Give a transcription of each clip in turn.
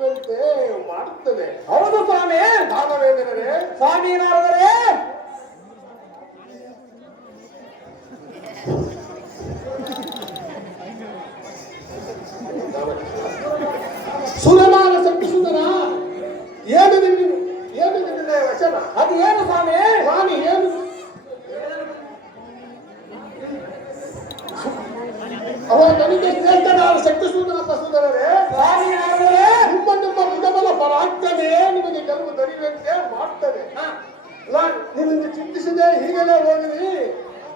ಬಯಸುವಂತೆ ಮಾಡುತ್ತದೆ. ಹೌದು ಸ್ವಾಮಿ. ಕಾರಣವೇನೆಂದರೆ ಸ್ವಾಮಿ ನಾರದರೆ ಸುರನಾರ ಸಂಪಿಸುವುದರ ಏನು ನಿನ್ನ ವಚನ? ಅದು ಏನು ಸ್ವಾಮಿ? ಸ್ವಾಮಿ ಏನು ಅವ ನನಗೆ ಶ್ರೇಷ್ಠನಾದ ಶಕ್ತಿಸೂದನ ಪ್ರಸುದರೇ ಸ್ವಾಮಿ ನಾರದರೆ ನಿಮ್ಮ ಮುಖಬಲ ಪರಾಕ್ರಮೇ ನಿಮಗೆ ಗೆಲುವು ದೊರೆಯುವಂತೆ ಮಾಡ್ತದೆ. ನಿನ್ನನ್ನು ಚಿಂತಿಸದೆ ಹೀಗೆಲ್ಲ ಹೋಗಲಿ.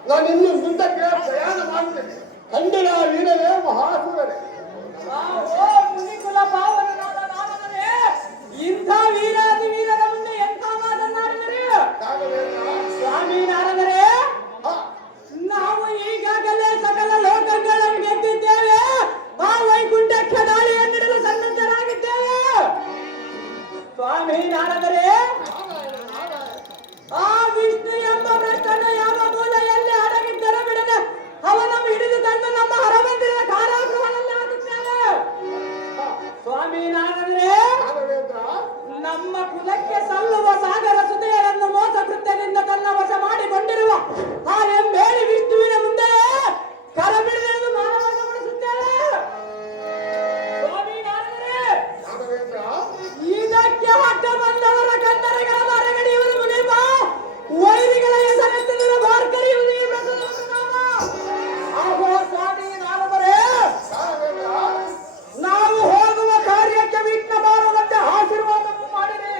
ನಾನು ಇನ್ನು ಮುಂದಕ್ಕೆ ಪ್ರಯಾಣ ಮಾಡ್ತೇನೆ. ಖಂಡಿತ ವೀರರೇ ಮಹಾಸುರರೇ. ಮುನಿಕುಲ ಪಾವನನಾದ ನಾರದರೆ ಇಂಥ ವೀರಾದಿ ವೀರರ ಮುಂದೆ ಎಂಥ ಮಾತನಾಡಿದರೆ ಸ್ವಾಮಿ ನಾರದರೆ ನಾವು ಈಗಾಗಲೇ ಸಕಲ ಲೋಕಗಳನ್ನು ಗೆದ್ದಿದ್ದೇವೆ. ಆ ವೈಕುಂಠಕ್ಕೆ ದಾಳಿಯನ್ನಿಡಲು ಸನ್ನದ್ಧರಾಗಿದ್ದೇವೆ. ಸ್ವಾಮಿ ನಾರದರೆ ಆ ವಿಷ್ಣು ಎಂಬ ಭ್ರಷ್ಟನ ಯಾವ ಮೂಲೆಯಲ್ಲಿ ಅಡಗಿದ್ದರೆ ಬಿಡದೆ ಅವನನ್ನು ಹಿಡಿದು ತಂದು ನಮ್ಮ ಹರಮಂದಿರದ ಕಾರಾಗೃಹದಲ್ಲಿ ಹಾಕುತ್ತೇವೆ. ಸ್ವಾಮಿ ನಾರದರೆ ನಮ್ಮ ಕುಲಕ್ಕೆ ಸಲ್ಲುವ ಸಾಗರ ಸುದೆಯರನ್ನು ಮೋಸ ಕೃತ್ಯದಿಂದ ತನ್ನ ವಶ ಮಾಡಿಕೊಂಡಿರುವ ಆ ಎಂಬೇಳಿ ವಿಷ್ಣುವಿನ ಮುಂದೆ ಕರಬಿಡದು ಮಾನವಗೊಳಿಸುತ್ತೇವೆ. ಸ್ವಾಮಿ ನಾರದರೆ ಇದಕ್ಕೆ ಹಟ್ಟ ಬಂದವರ ಕನ್ನಡಿಗಳ ಮರಗಡಿಯುವುದು ಮುನಿಪ ವೈರಿಗಳ ಹೆಸರೆತ್ತಿನ ಬಾರ್ಕರಿಯುವುದು ಈ ವ್ರತದ ನಾಮ. ಆಹೋ ಸ್ವಾಮಿ ನಾರದರೆ ನಾವು ಹೋಗುವ ಕಾರ್ಯಕ್ಕೆ ವಿಘ್ನ ಬಾರದಂತೆ ಆಶೀರ್ವಾದವನ್ನು ಮಾಡಿರಿ.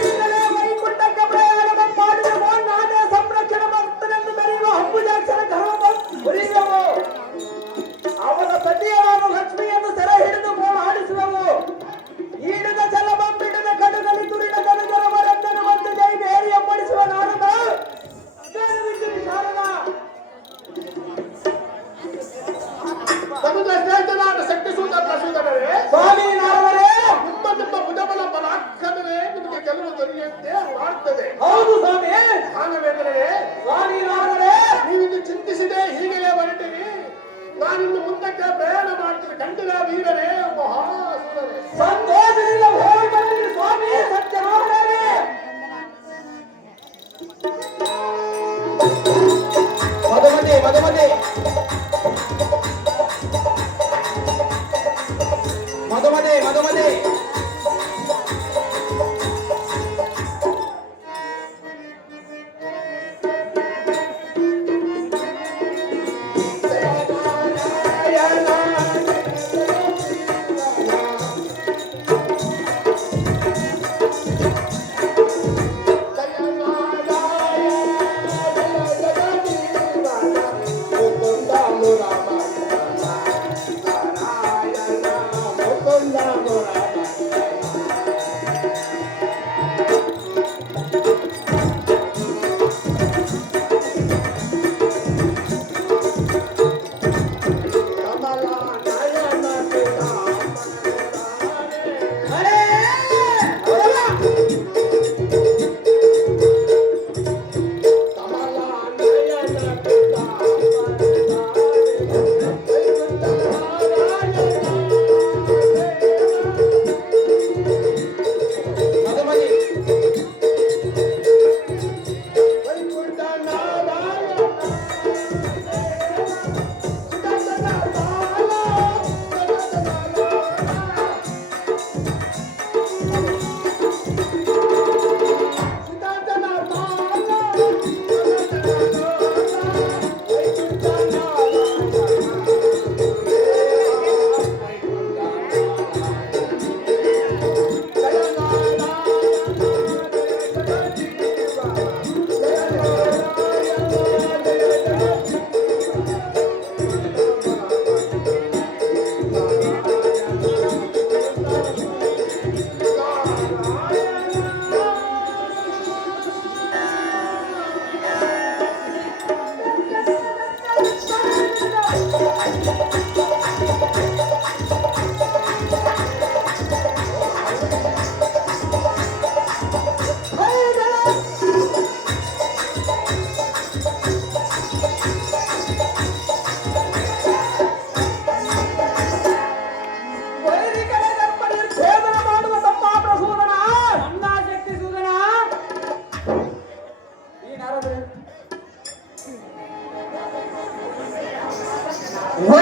ಈಗಲೇ ವೈಕುಂಠಕ್ಕೆ ಪ್ರಯಾಣ ಮಾಡಿದೆವು. ನಾನೇ ಸಂರಕ್ಷಣೆ ಭಕ್ತನೆಂದು ಬೆರೆಯುವ ಅಂಬುಜಾಕ್ಷರ ಧರ್ಮ ಹುರಿದೆವು. ಅವನ ಸತಿಯವಾದ ಲಕ್ಷ್ಮಿಯನ್ನು ಸೆರೆ ಹಿಡಿದು ಆಡಿಸುವೆವು. ಈಡಿದ ಜಲಬಂಬಿಡದ ಕಡುಗಲಿ ತುರಿದ ಕನುಗರವರೆಂದನು ಮತ್ತು ಜೈ ಬೇರಿ ಎಂಬಡಿಸುವ ನಾರದ ಶಾರದ ಸಮುದ್ರ ಶ್ರೇಷ್ಠನಾದ ಶಕ್ತಿಸೂದ ಪ್ರಸೂದರೇ ಸ್ವಾಮಿ ನಾರದರೆ ನಿಮ್ಮ ಭುಜಬಲ ಪರಾಕ್ರಮವೇ ನಿಮಗೆ ಗೆಲುವು ದೊರೆಯುವಂತೆ ಮಾಡ್ತದೆ. ಹೌದು ಸ್ವಾಮಿ. ಕಾರಣವೇಂದರೆ ಸ್ವಾಮಿ ನಾರದರೆ ನೀವಿನ್ನು ಚಿಂತಿಸಿದೆ ಹೀಗೆಯೇ ಹೊರಟಿರಿ. ನಾನಿನ್ನು ಮುಂದಕ್ಕೆ ಪ್ರಯಾಣ ಮಾಡ್ತೀನಿ. ಖಂಡಿತ ವೀರರೇ ಮಹಾಸುರರೇ. ಸಂತೋಷದಿಂದ ಹೋಗಿ ಬಂದಿರಿ ಸ್ವಾಮಿ. ಸತ್ಯ ನಾರದರೆ ಮಧುಮತಿ ಮಧುಮತಿ ಮಧುಮತಿ ಮಧುಮತಿ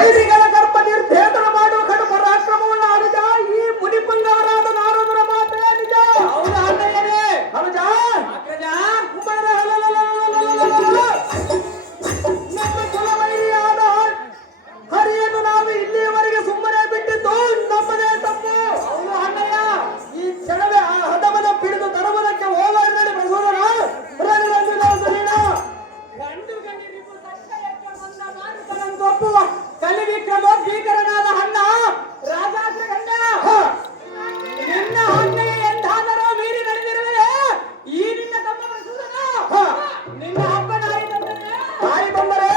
ವೈರಿಗಳ ಗರ್ಭ ನಿರ್ಭೇದನ ಮಾಡುವ ಕಡು ಪರಾಕ್ರಮವುಳ್ಳ ಅನುಜ ಈ ಮುನಿಪುಂಗವರಾದ ನಾರದರ ಮಾತೇ ನಿಜ. ಹೌದು ಅಣ್ಣಯ್ಯನೇ. ಅನುಜ ಅಗ್ರಜ ನಮ್ಮ ಕುಲವೈರಿಯಾದ ಹರಿಯನ್ನು ನಾವು ಇಲ್ಲಿಯವರೆಗೆ ಸುಮ್ಮನೆ ಬಿಟ್ಟಿದ್ದು ನಮ್ಮದೇ ತಪ್ಪು. ಹೌದು ಅಣ್ಣಯ್ಯ. ಈ ಕ್ಷಣವೇ ಆ ಹದಮದ ಪಿಡಿದು ತರುವುದಕ್ಕೆ ಹೋಗಬೇಡಿ ಪ್ರಸೋದರ. ಗಂಡು ಗಂಡಿರಿಗೂ ಸತ್ಯಕ್ಕೆ ಬಂದ ಮಾರುತನಂತೊಪ್ಪುವ ಕಲಿವಿಕ್ರಮ ಭೀಕರನಾದ ಅಣ್ಣ ರಾಜಾಗ್ರ ಗಂಡ. ನಿನ್ನ ಅಣ್ಣಗೆ ಎಂದಾದರೂ ಮೀರಿ ನಡೆದಿರುವೆ ಈ ನಿನ್ನ ತಮ್ಮ ಪ್ರಸೋದನ. ನಿನ್ನ ಅಪ್ಪನಾಯಿ ತಂದರೆ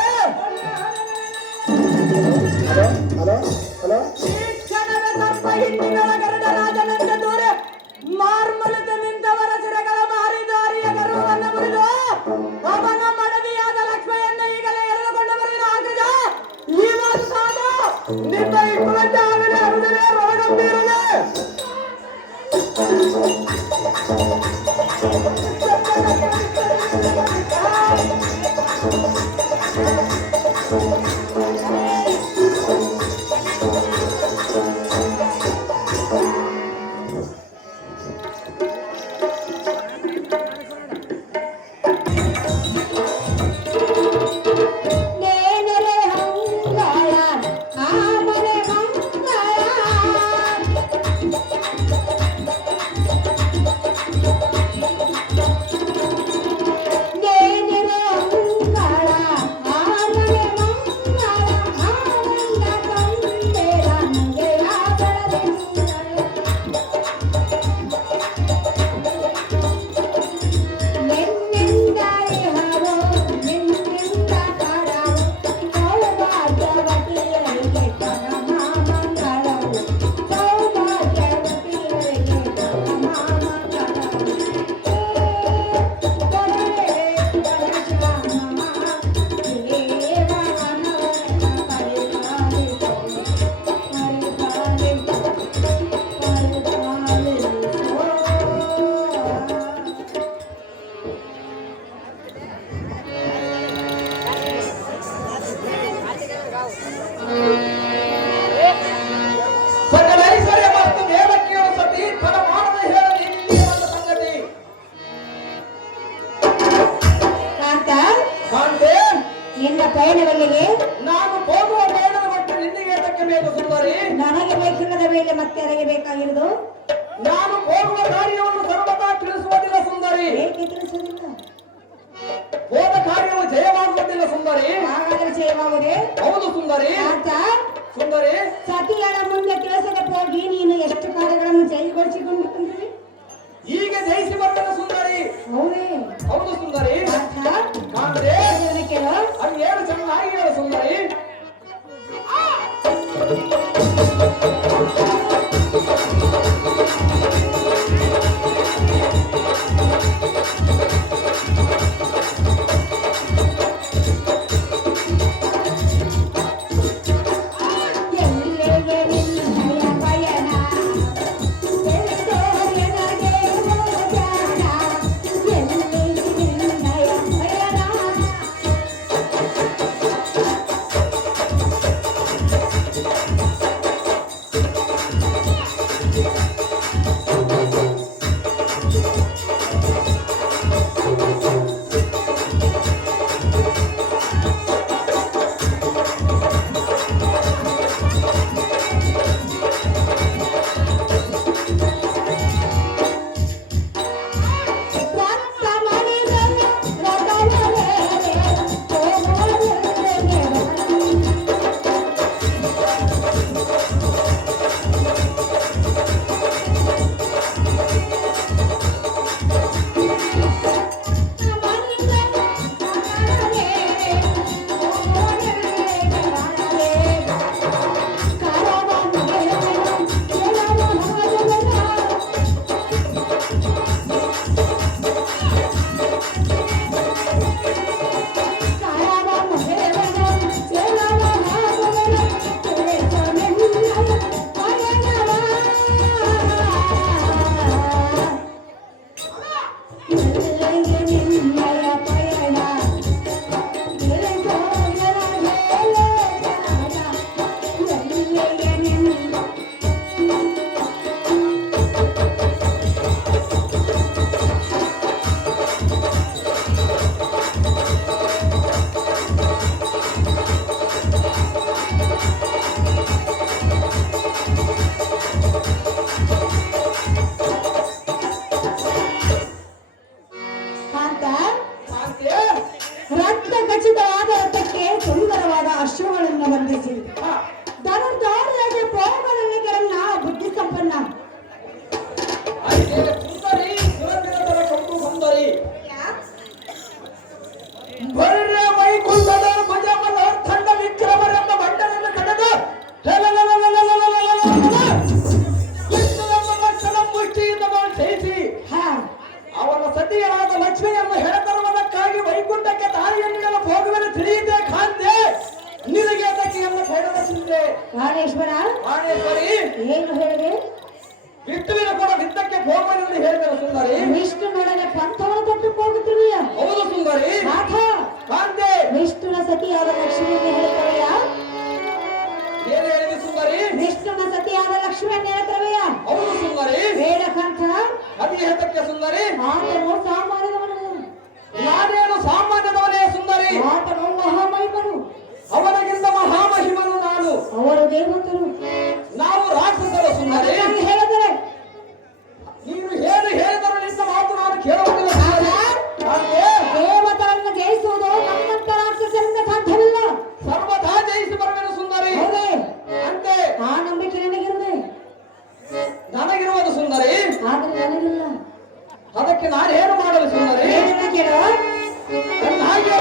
ಶಿಕ್ಷಣದ ಸರ್ಪ ಹಿಂದಿನ ಗರುಡರಾಜನೆಂದ ದೂರ ಮಾರ್ಮಲದ ನಿಂತವರ ಸಿರಗಳ ಮಾರಿ ದಾರಿಯ ಗರ್ವವನ್ನು ಮುರಿದು ಅವನ ಮಡದಿಯಾದ ಲಕ್ಷ್ಮೆಯನ್ನ ಈಗಲೇ ಎಳೆದುಕೊಂಡು ಬರುವ ಅಗ್ರಜ ಈ ಮಾತು ಸಾಲು. ನಿನ್ನ ಇಪ್ಪತ್ತ ಆಗಲೇ ಅರುದನೇ ರೊಳಗಂಬೀರದೆ ಸಕಲೈಶ್ವರ್ಯ ಮತ್ತು ದೇವಕಿಯ ಸತಿ ಫಲ ಮಾಡದ ಹೇಳಲಿ ಇಲ್ಲಿ ಒಂದು ಸಂಗತಿ. ಕಾಂತೆ ನಿನ್ನ ಪಯಣವಲ್ಲಿಗೆ ನಾನು ಹೋಗುವ ಪಯಣದ ಮಟ್ಟು ನಿನ್ನಿಗೆ ಏತಕ್ಕೆ ಬೇಕು ಸುಂದರಿ? ನನಗೆ ಮೈಥುನದ ಮೇಲೆ ಮತ್ತೆ ಅರಗಬೇಕಾಗಿರುವುದು. ನಾನು ಹೋಗುವ ಕಾರ್ಯವನ್ನು ಸರ್ವದಾ ತಿಳಿಸುವುದಿಲ್ಲ ಸುಂದರಿ. ಏಕೆ ತಿಳಿಸುವುದಿಲ್ಲ? ಹೋದ ಕಾರ್ಯವು ಜಯವಾಗುವುದಿಲ್ಲ ಸುಂದರಿ. ಹಾಗಾದರೆ ಜಯವಾಗುವುದೇ? ಹೌದು ಸುಂದರಿ. ಸುಂದರಿ ಸತಿಯರ ಮುಂದೆ ತಿಳಿಸದೆ ಹೋಗಿ ನೀನು ಎಷ್ಟು ಕಾರ್ಯಗಳನ್ನು ಜಯಗೊಳಿಸಿಕೊಂಡು ಬಂದಿರಿ? ಈಗ ಜಯಿಸಿ ಬರ್ತದೆ ಸುಂದರಿ. ಹೌದೇ? ಹೌದು ಸುಂದರಿ. ಕಾಂತೆ ಕೇಳು. ಅದು ಏನು ಚೆನ್ನಾಗಿ ಹೇಳು ಸುಂದರಿ. ಪ್ರಾಣೇಶ್ವರ ಪ್ರಾಣೇಶ್ವರಿ ಏನು ಹೇಳಿದೆ? ವಿಷ್ಣುವಿನ ಕೂಡ ವಿದ್ದಕ್ಕೆ ಹೋಗನೆಂದು ಹೇಳಿದರು ಸುಂದರಿ. ವಿಷ್ಣುನೊಡನೆ ಪಂಥವನ್ನು ತೊಟ್ಟು ಹೋಗುತ್ತಿರುವೆಯ? ಹೌದು ಸುಂದರಿ. ನಾಥ ಕಾಂತೆ ವಿಷ್ಣುನ ಸತಿಯಾದ ಲಕ್ಷ್ಮಿಯನ್ನು ಹೇಳುತ್ತವೆಯ? ಏನು ಹೇಳಿದೆ ಸುಂದರಿ? ವಿಷ್ಣುನ ಸತಿಯಾದ ಲಕ್ಷ್ಮಿಯನ್ನು ಹೇಳುತ್ತವೆಯ? ಹೌದು ಸುಂದರಿ. ಬೇಡ ಕಂಠ, ಅದೇ ಹೇತಕ್ಕೆ ಸುಂದರಿ? ಆತನು ಸಾಮಾನ್ಯದವನು, ನಾನೇನು ಸಾಮಾನ್ಯದವನೇ ಸುಂದರಿ. ಆತನು ಮಹಾಮಹಿಮನು, ಅವನಿಗಿಂತ ಮಹಾಮಹಿಮನು ನಾನು. ಅವರು ದೇವತರು, ನಾವು ರಾಕ್ಷಸರು ಸುಂದರಿ. ಅದಕ್ಕಾಗಿ ಹೇಳಿದರೆ ನೀನು ಏನು ಹೇಳಿದರೂ ನಿನ್ನ ಮಾತು ನಾನು ಕೇಳುವುದಿಲ್ಲ ಸುಂದರಿ. ಕಾಂತೆ ದೇವತರನ್ನು ಜಯಿಸುವುದು ನಮ್ಮಂತ ರಾಕ್ಷಸರಿಂದ ಸಾಧ್ಯವಿಲ್ಲ. ಸರ್ವಥಾ ಜಯಿಸಿ ಬರುವೆನು ಸುಂದರಿ. ಹೌದೇ? ಅಂತೆ ಆ ನಂಬಿಕೆ ನನಗಿರುವುದೇ, ನನಗಿರುವುದು ಸುಂದರಿ. ಆದರೆ ನನಗಿಲ್ಲ. ಅದಕ್ಕೆ ನಾನೇನು ಮಾಡಲು ಸುಂದರಿ? ಏನನ್ನ ಕೇಳು? ನನ್ನ ಹಾಗೆ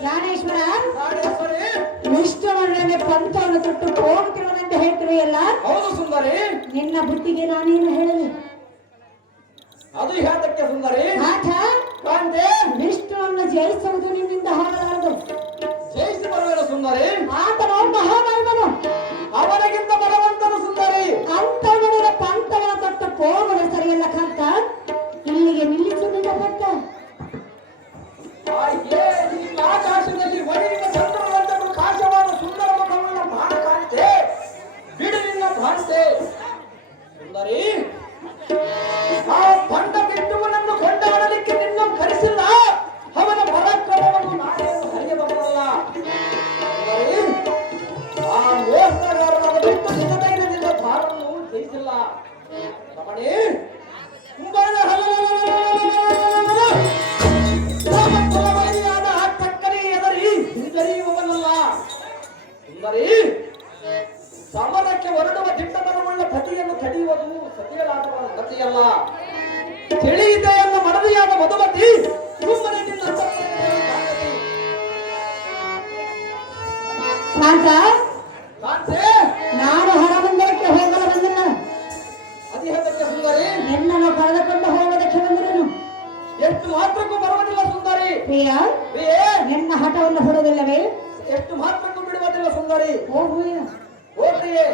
ಪ್ರಾಣೇಶ್ವರ ಪ್ರಾಣೇಶ್ವರಿ. ವಿಷ್ಣುವರ್ಣನೆ ಪಂಥವನ್ನು ತೊಟ್ಟು ಹೋಗುತ್ತಿರುವನಂತ ಹೇಳ್ತಿರುವೆಯಲ್ಲ, ಹೌದು ಸುಂದರಿ. ನಿನ್ನ ಬುದ್ಧಿಗೆ ನಾನೇನು ಹೇಳಲಿ? ಅದು ಹೇತಕ್ಕೆ ಸುಂದರಿ? ನಾಥ ಕಾಂತೆ ವಿಷ್ಣುವನ್ನು ಜಯಿಸುವುದು ನಿನ್ನಿಂದ ಆಗಲಾರದು. ಜಯಿಸಿ ಬರುವೆನು ಸುಂದರಿ. ಆತನು ಮಹಾಮಹಿಮನು, ಅವನಿಗಿಂತ ಬಲವಂತನು ಸುಂದರಿ. ಅಂತವನ ಪಂಥವನ್ನು ತೊಟ್ಟು ಹೋಗುವುದು ಸರಿಯಲ್ಲ ಕಾಂತ. ಇಲ್ಲಿಗೆ ನಿಲ್ಲಿಸುವುದಿಲ್ಲ ಪಂಥ. ಈ ಆಕಾಶದಲ್ಲಿ ಒಡೆಯುವ ಚಂದ್ರನಂತೆ ಪ್ರಕಾಶವಾದ ಸುಂದರ ಮುಖವುಳ್ಳ ಬಾಣ ಕಾಂತೆ. ಬಿಡು ನಿನ್ನ ಭಾಷೆ ಸುಂದರಿ. ಆ ಬಂಡ ಬಿಟ್ಟುವನನ್ನು ಕೊಂಡಾಡಲಿಕ್ಕೆ ನಿನ್ನ ಕರೆಸಿಲ್ಲ. ಅವನ ಪರಾಕ್ರಮವನ್ನು ನಾನೇನು ಹರಿಯಬಲ್ಲ ಸುಂದರಿ. ಆ ಮೋಸಗಾರನನ್ನು ಬಿಟ್ಟು ನಿನ್ನ ಧೈರ್ಯದಿಂದ ಭಾರವನ್ನು ಜಯಿಸಿಲ್ಲ ರಮಣಿ. ಕುಲವೈರಿಯಾದ ಆ ಚಕ್ಕರಿ ಎದರಿ ಹಿಂಜರಿಯುವವನಲ್ಲ ಸುಂದರಿ. ಸಮರಕ್ಕೆ ಹೊರಡುವ ದಿಟ್ಟತನವುಳ್ಳ ಪತಿಯನ್ನು ತಡೆಯುವುದು ಸತಿಗಳಾಟವಾದ ಗತಿಯಲ್ಲ. ತಿಳಿಯಿತೆಯನ್ನು ಮಡದಿಯಾದ ಮಧುಮತಿ ಸುಮ್ಮನೆ ನಿನ್ನ ಅಂತಃಕರಣದಲ್ಲಿ ಕಾಂತ ಕಾಂತೆ. ನಾನು ಹೊರಬಂದಕ್ಕೆ ಹೋಗಲು ಬಂದಿಲ್ಲ, ಅಧಿಹತಕ್ಕೆ ಸುಂದರಿ. ನಿನ್ನನ್ನು ಕರೆದುಕೊಂಡು ಹೋಗೋದಕ್ಕೆ ಬಂದಿರನು. ಎಷ್ಟು ಮಾತ್ರಕ್ಕೂ ಬರುವುದಿಲ್ಲ ಸುಂದರಿ. ಪ್ರಿಯ ಪ್ರಿಯೇ, ನಿನ್ನ ಹಠವನ್ನು ಹೊರದಿಲ್ಲವೇ? ಎಷ್ಟು ಮಾತ್ರಕ್ಕೂ ಬಿಡುವುದಿಲ್ಲ ಸುಂದರಿ. ಹೋಗುವೆಯ? ಹೋಗ್ರಿಯೇ.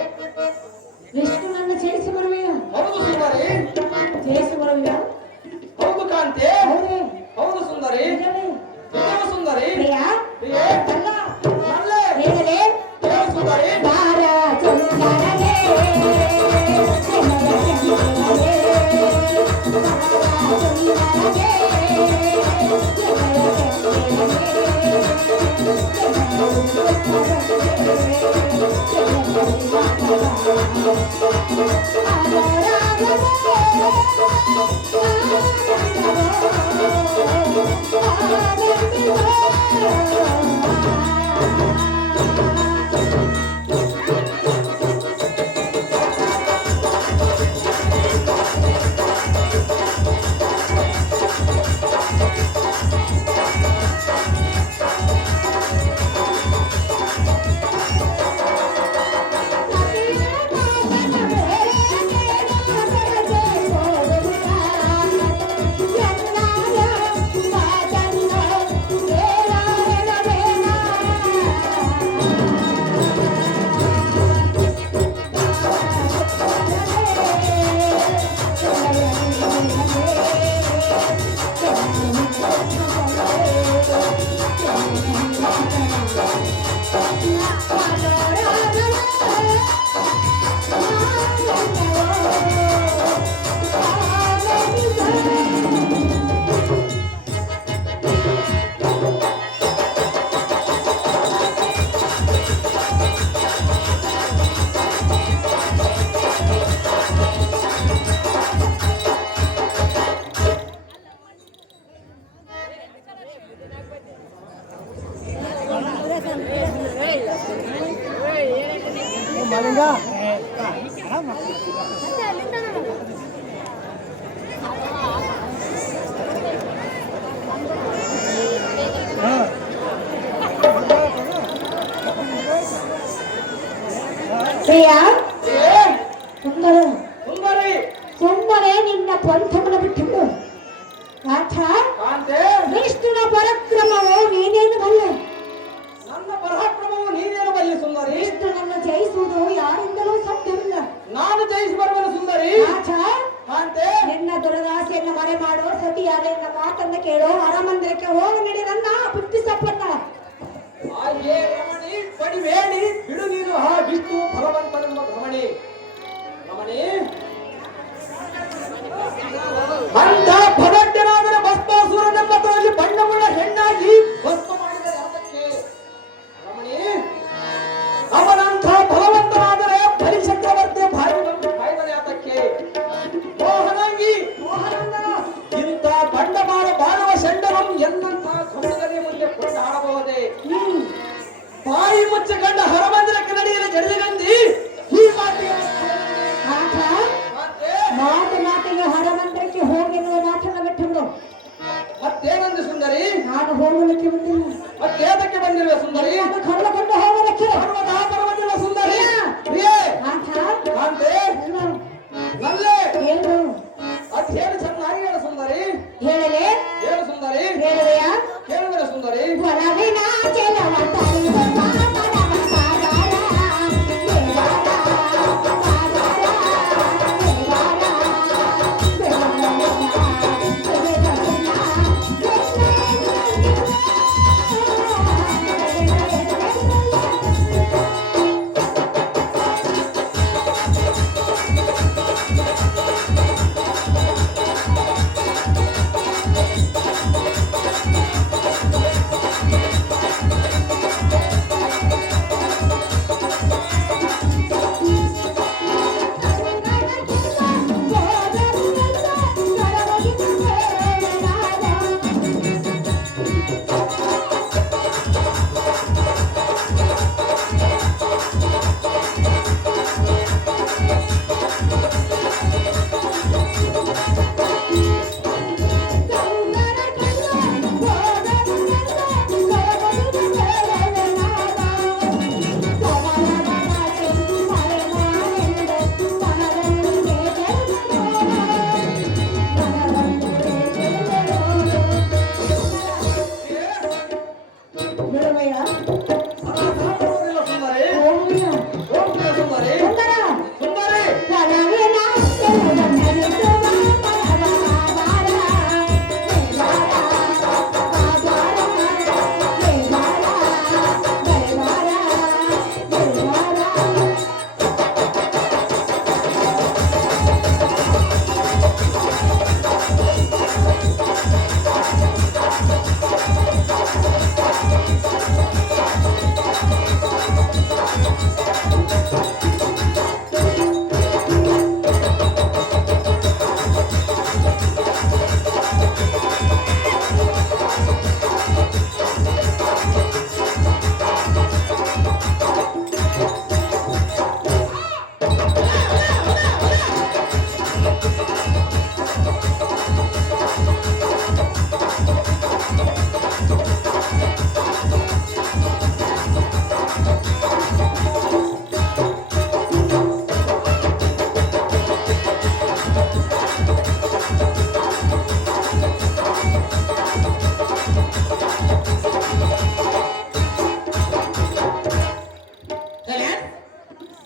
ವಿಷ್ಣುನನ್ನು ಜಯಿಸಿ ಬರುವೆಯ? ಹೌದು ಸುಂದರಿ. ಜಯಿಸಿ ಬರುವೆಯ? ಹೌದು ಕಾಂತೆ. ಹೌದೇ? ಹೌದು ಸುಂದರಿ. ನಿಜವೇ? ನಿಜವು ಸುಂದರಿ. ಪ್ರಿಯ ಪ್ರಿಯೇ, ಅಲ್ಲ ನಲ್ಲೆ. ಹೇಳಲೇ? ಹೇಳು ಸುಂದರಿ. ಬಾರ ಚಂದನವೇ, ಚಂದನವೇ, ಬಾರ ಚಂದನವೇ, ಪ್ರಿಯಾ ಏ ಸುಂದರ ಸುಂದರಿ ಸುಮ್ಮನೆ ನಿನ್ನ ಪಂಥವನ್ನು ಬಿಟ್ಟು ಆಥ ಕಾಂತೆ ವಿಷ್ಣುನ ಪರಾಕ್ರಮವು ನೀನೇನು ಬಲ್ಲೆ ನನ್ನ ಪರಾಕ್ರಮವು ನೀನೇನು ಬಲ್ಲೆ ಸುಂದರಿ ವಿಷ್ಣುನನ್ನು ಜಯಿಸುವುದು ಯಾರಿಂದಲೂ ಸಾಧ್ಯವಿಲ್ಲ ನಾನು ಜಯಿಸಿ ಬರುವೆನು ಸುಂದರಿ ಆಥ ಕಾಂತೆ ನಿನ್ನ ದುರದಾಸೆಯನ್ನು ಮರೆ ಮಾಡೋ ಸತಿಯಾದ ನಿನ್ನ ಮಾತನ್ನು ಕೇಳೋ ಹರಮಂದಿರಕ್ಕೆ ಹೋಗಿ ನಡಿ ನನ್ನ ಬುದ್ಧಿ ಸಂಪನ್ನ ಆಯೇ ರಮಣಿ ಪಡಿಬೇಡಿ ಬಿಡು ನೀನು ಆ ವಿಷ್ಣು ಭಗವಂತನೆಂಬ ರಮಣಿ ರಮಣಿ ಅಂತ ಭಗವಂತನಾದರೆ ಭಸ್ಮಾಸುರನೆಂಬತರಲ್ಲಿ ಬಣ್ಣವುಳ್ಳ ಹೆಣ್ಣಾಗಿ ಭಸ್ಮ ಮಾಡಿದರೆ ಅದಕ್ಕೆ ರಮಣಿ ಅವನಂಥ ಭಗವಂತನಾದರೆ ಬಲಿ ಚಕ್ರವರ್ತಿ ಬಾಯಿದರೆ ಅದಕ್ಕೆ ಮೋಹನಾಂಗಿ ಇಂಥ ಬಂಡಮಾರ ಬಾಳುವ ಶಂಡನು ಎನ್ನಂಥ ಖಂಡದಲ್ಲಿ ಮುಂದೆ ಕೊಂಡಾಡಬಹುದೇ ಬಾಯಿ ಮುಚ್ಚಿಕೊಂಡ ಹರಮಂದಿರಕ್ಕೆ ನಡೆಯಲು ಜಡಗಂದಿ ಈ ಮಾತಿಗೆ ಆಥ ಮಾತೆ ಮಾತಿಗೆ ಹರಮಂದಿರಕ್ಕೆ ಹೋಗಿ ಎನ್ನುವ ಮಾತನ್ನು ಬಿಟ್ಟು ಮತ್ತೇನಂದು ಸುಂದರಿ ನಾನು ಹೋಗಲಿಕ್ಕೆ ಬಂದಿಲ್ಲ ಮತ್ತೇದಕ್ಕೆ ಬಂದಿರುವ ಸುಂದರಿ ನಾನು ಕಳೆದುಕೊಂಡು ಹೋಗಲಿಕ್ಕೆ ಪರ್ವತ ಪರ್ವತಿರುವ ಸುಂದರಿ ಪ್ರಿಯೆ ಆಥ ಕಾಂತೆ ನಲ್ಲೆ ಏನು ಅದ್ ಹೇಳು ಚೆನ್ನಾಗಿ ಹೇಳು ಸುಂದರಿ ಹೇಳಲೆ ಹೇಳು ಸುಂದರಿ ಹೇಳುವೆಯಾ ಹೇಳುವ ಸುಂದರಿ ವರವಿನ ಚೆಲುವ ತರುವ ಮಾಮನ ಮಸಾಲ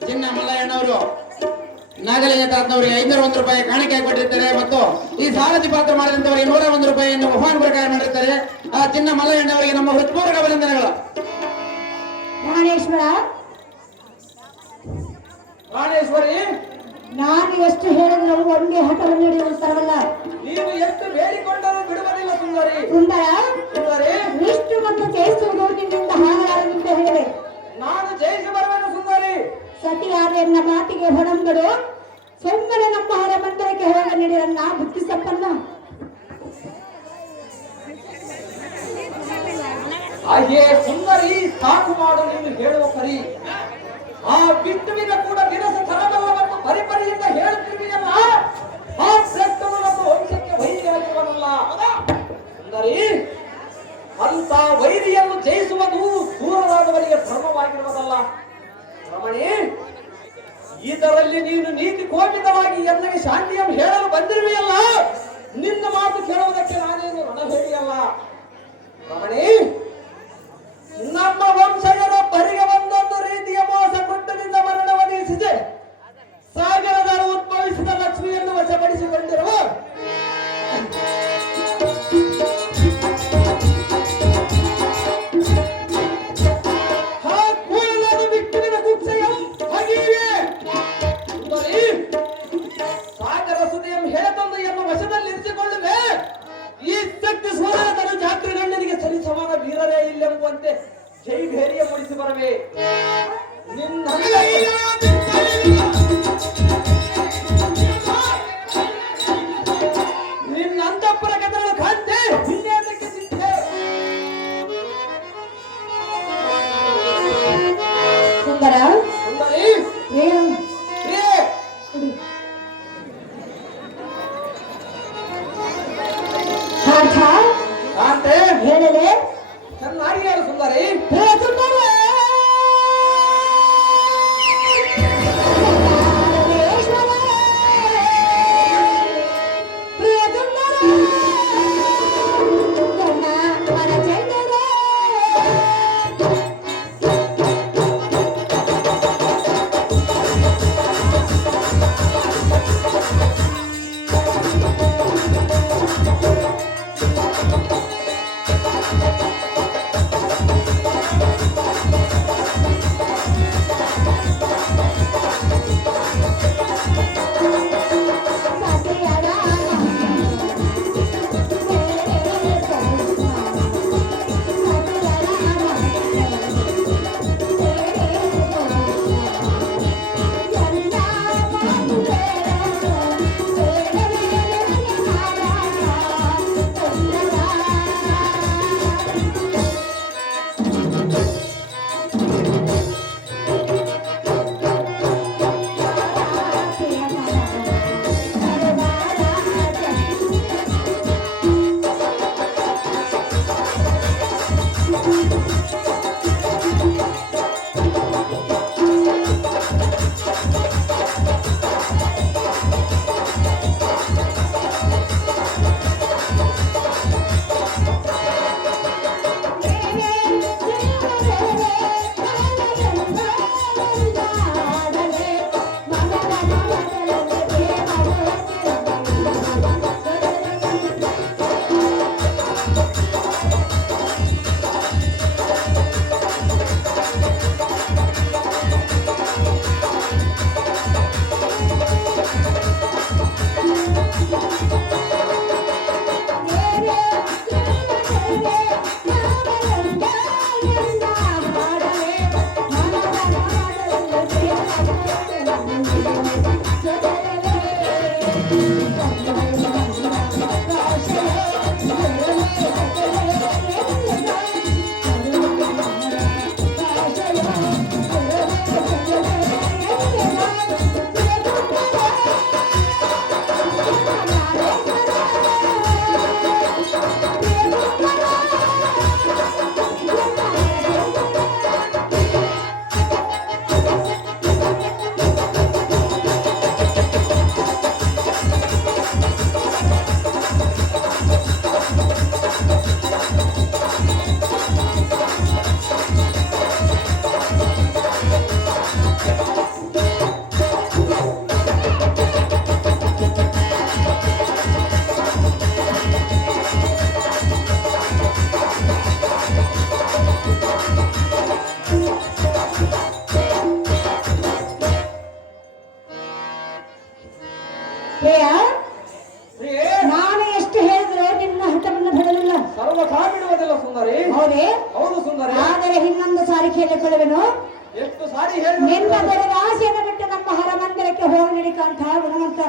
ಚಿನ್ನ ಮಲ್ಲಯ್ಯನವರು ನಾಗಲಿಂಗ ತಾತನವರಿಗೆ 501 ರೂಪಾಯಿ ಕಾಣಿಕೆ ಕೊಟ್ಟಿರ್ತಾರೆ ಮತ್ತು ಈ ಸಾರಥಿ ಪಾತ್ರ ಮಾಡಿದಂತವರಿಗೆ 101 ರೂಪಾಯಿಯನ್ನು ಬಹುಮಾನ ಪ್ರಕಾರ ಮಾಡಿರ್ತಾರೆ. ಆ ಚಿನ್ನ ಮಲ್ಲಯ್ಯನವರಿಗೆ ನಮ್ಮ ಹೃತ್ಪೂರ್ವಕ ಅಭಿನಂದನೆಗಳು. ಪ್ರಾಣೇಶ್ವರ, ಪ್ರಾಣೇಶ್ವರಿ, ನಾನು ಎಷ್ಟು ಹೇಳಿದ್ರು ಒಂದೇ ಹಠವನ್ನು ಹಿಡಿಯುವಂತರವಲ್ಲ. ನೀವು ಎಷ್ಟು ಬೇಡಿಕೊಂಡರೂ ಬಿಡುವುದಿಲ್ಲ ಸುಂದರಿ. ಸುಂದರ, ಸುಂದರಿ, ವಿಷ್ಣುವನ್ನು ಜಯಿಸುವುದು ನಿನ್ನಿಂದ ಹಾಗಾರದಂತೆ ಹೇಳಿದೆ. ನಾನು ಜಯಿಸಿ ಬರುವೆನು ಸುಂದರಿ. ಸತಿಯಾದ ಎನ್ನ ಮಾತಿಗೆ ಹೊಣಂಗಡು ಸೊಮ್ಮನೆ ನಮ್ಮ ಹರಮಂದಿರಕ್ಕೆ ಹೋಗ ನೀಡಿರನ್ನ ಬುದ್ಧಿ ಸಂಪನ್ನ. ಹಾಗೆ ಸುಂದರಿ, ಸಾಕು ಮಾಡು ನೀನು ಹೇಳುವ ಪರಿ. ಆ ಬಿಟ್ಟುವಿನ ಕೂಡ ದಿನಸ ತರಬಲ್ಲವನ್ನು ಪರಿಪರಿಯಿಂದ ಹೇಳುತ್ತಿರುವೆಯಲ್ಲ, ಆ ಪ್ರಶ್ನವು ನಮ್ಮ ವಂಶಕ್ಕೆ ವೈರಿಯಾಗಿರುವನಲ್ಲ. ಸುಂದರಿ, ಅಂತ ವೈರಿಯನ್ನು ಜಯಿಸುವುದು ದೂರವಾದವರಿಗೆ ಧರ್ಮವಾಗಿರುವುದಲ್ಲ. ರಮಣಿ, ಇದರಲ್ಲಿ ನೀನು ನೀತಿ ಕೋಪಿತವಾಗಿ ಎನ್ನಗೆ ಶಾಂತಿಯನ್ನು ಹೇಳಲು ಬಂದಿರುವೆಯಲ್ಲ, ನಿನ್ನ ಮಾತು ಕೇಳುವುದಕ್ಕೆ ನಾನೇನು ರಣಹೇಳಿಯಲ್ಲ. ರಮಣಿ, ನಮ್ಮ ವಂಶಜರೊಬ್ಬರಿಗೆ ಒಂದೊಂದು ರೀತಿಯ ಮೋಸ ಕೊಟ್ಟದಿಂದ ಮರಣವನ್ನೀಸಿದೆ. ಸಾಗರದ ಉದ್ಭವಿಸಿದ ಲಕ್ಷ್ಮಿಯನ್ನು ವಶಪಡಿಸಿಕೊಂಡಿರುವ ಸಾಗರ ಸುದೆಯನ್ನು ಹೇಳತಂದು ಎಂಬ ವಶದಲ್ಲಿರಿಸಿಕೊಳ್ಳುವೆ. ಈ ಶಕ್ತಿ ಸೂರ್ಯನ ಜಾತ್ರೆ ಗಂಡನಿಗೆ ಸರಿ ಸಮಾನ ವೀರರೇ ಇಲ್ಲೆಂಬುವಂತೆ ಜೈ ಭೇರಿಯ ಮೂಡಿಸಿ ಬರವೆ. ನಿನ್ನ ಅಂತಃಪುರ ಕಥೆಗಳು ಕಾಂತೆ ಇನ್ನೇನಕ್ಕೆ ಚಿಂತೆ. ಸುಂದರ, ಸುಂದರಿ, ಏನು ಪಾಠ ಕಾಂತೆ ಹೇಳಲೆ? ಚೆನ್ನಾಗಿ ಹೇಳು ಸುಂದರಿ. ಹೇಯ ಪ್ರಿಯೆ, ನಾನು ಎಷ್ಟು ಹೇಳಿದ್ರು ನಿನ್ನ ಹಠವನ್ನು ಬಿಡಲಿಲ್ಲ. ಸರ್ವ ಬಿಡುವುದಿಲ್ಲ ಸುಂದರಿ. ಹೌದೇ? ಹೌದು ಸುಂದರಿ. ಆದರೆ ಇನ್ನೊಂದು ಸಾರಿ ಕೇಳಿಕೊಳ್ಳುವೆನು. ಎಷ್ಟು ಸಾರಿ ಹೇಳಿ ನಿನ್ನ ಬರದ ಆಸೆಯನ್ನು ಬಿಟ್ಟು ನಮ್ಮ ಹರಮಂದಿರಕ್ಕೆ ಹೋಗಿ ನಡಿಕಂತ ಗುಣವಂತ.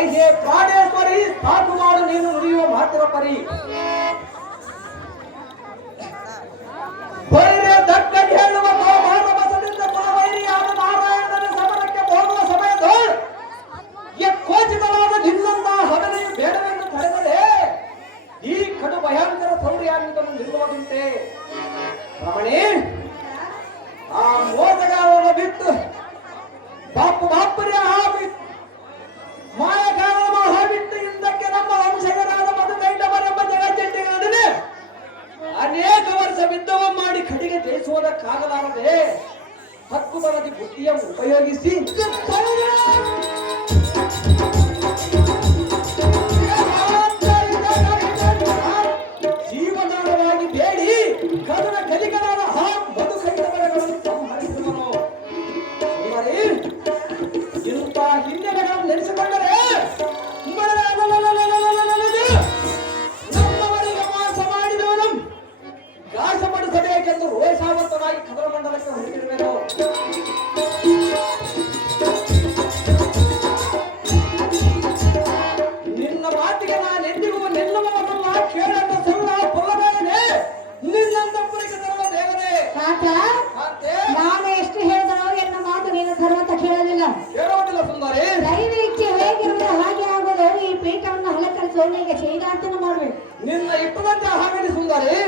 ಐಹೆ ಪ್ರಾಣೇಶ್ವರಿ, ಸಾಕು ಮಾಡು ನೀನು ನುಡಿಯುವ ಮಾತಿನ ಪರಿ. ವೈರ್ಯ ದಕ್ಕನ್ ಹೇಳುವ ಗೋಮಾನ ಬಸದಿಂದ ಕುಲವೈರಿಯಾದ ನಾರಾಯಣನ ಸಮರಕ್ಕೆ ಹೋಗುವ ಸಮಯದ ಕೋಚಿತವಾದ ನಿನ್ನನ್ನ ಹಗಲೆಯು ಬೇಡವೆಂದು ತಡೆದರೆ ಈ ಕಡು ಭಯಂಕರ ಸೌರ್ಯಾನ್ವಿತನು ನಿಲ್ಲುವುದುಂಟೆ. ರಮಣಿ, ಆ ಮೋಸಗಾರನ ಬಿಟ್ಟು ಬಾಪರೇ ಮಾಯಗಾರನ ಹಾಬಿಟ್ಟು ಹಿಂದಕ್ಕೆ ನಮ್ಮ ವಂಶಜರಾದ ಮಧುಕೈಟವರೆಂಬ ಜಗಜ್ಜೆಟ್ಟಿನ ನಡುವೆ ಅನೇಕ ವರ್ಷ ಯುದ್ಧವ ಮಾಡಿ ಕಡೆಗೆ ಜಯಿಸುವುದಕ್ಕಾಗಲಾರದೆ ಹಕ್ಕುಬರದಿ ಬುದ್ಧಿಯನ್ನು ಉಪಯೋಗಿಸಿ ಜೀವದಾನವಾಗಿ ಬೇಡಿ ಕರುಣ ಕಲಿಕರಾದ ಮಧುಕೈಟವರಗಳನ್ನು ಸಂಹರಿಸುವನು. ಇಂಥ ಹಿನ್ನೆಲೆಗಳನ್ನು ನೆನೆಸಿಕೊಂಡರೆ ನಮ್ಮವರಿಗೆ ವಾಸ ಮಾಡಿದವನು ಘಾಸಪಡಿಸಬೇಕೆಂದು ರೋಷಾವಂತನಾಗಿ ಕದರ ಮಂಡಲಕ್ಕೆ ಹೊರಟಿರುವೆನು. ನಿನ್ನ ಮಾತಿಗೆ ನಾನೆಂದಿಗೂ ನಿಲ್ಲುವವನಲ್ಲ, ಕೇಳನ್ನ ಸಲ್ಲ ಬಲ್ಲಬೇಡನೆ ನಿನ್ನಂತಪುರಿಗೆ ತರುವ ದೇವರೇ. ತಾತ, ಕಾಂತೆ, ನಾನು ಎಷ್ಟು ಹೇಳಿದನೋ ಎನ್ನ ಮಾತು ನೀನು ಸರ್ವತ ಕೇಳಲಿಲ್ಲ. ಕೇಳುವುದಿಲ್ಲ ಸುಂದರಿ. ದೈವ ಇಚ್ಛೆ ಹೇಗಿರುವುದು ಹಾಗೆ ಆಗೋದು. ಈ ಪೀಠವನ್ನು ಹಲಕರಿಸೋ ಈಗ ಚೈದಾರ್ಥನ ಮಾಡ್ಬೇಕು. ನಿನ್ನ ಇಪ್ಪದಂತೆ ಹಾಗಲಿ ಸುಂದರಿ.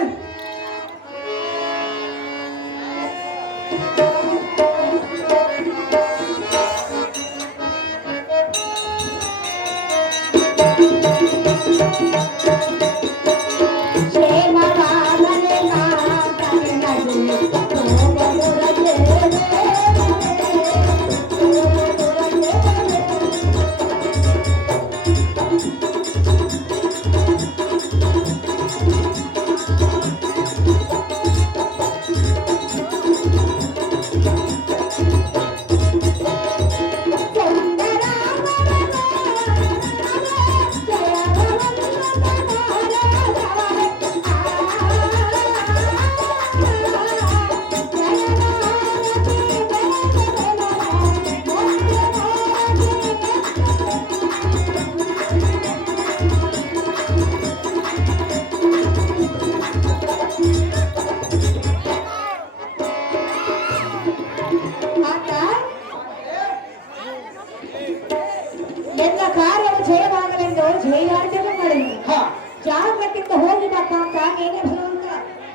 ಎಲ್ಲ ಕಾರ್ಯವು ಜಯವಾಗಲೆಂದು ಜಯಾರ್ಜನೆ ಮಾಡಿದ್ರು. ಜಾಗೃತಿಯಿಂದ ಹೋಗಿ ಬರ್ತಂತ ನೀನೇ ಭಗವಂತ.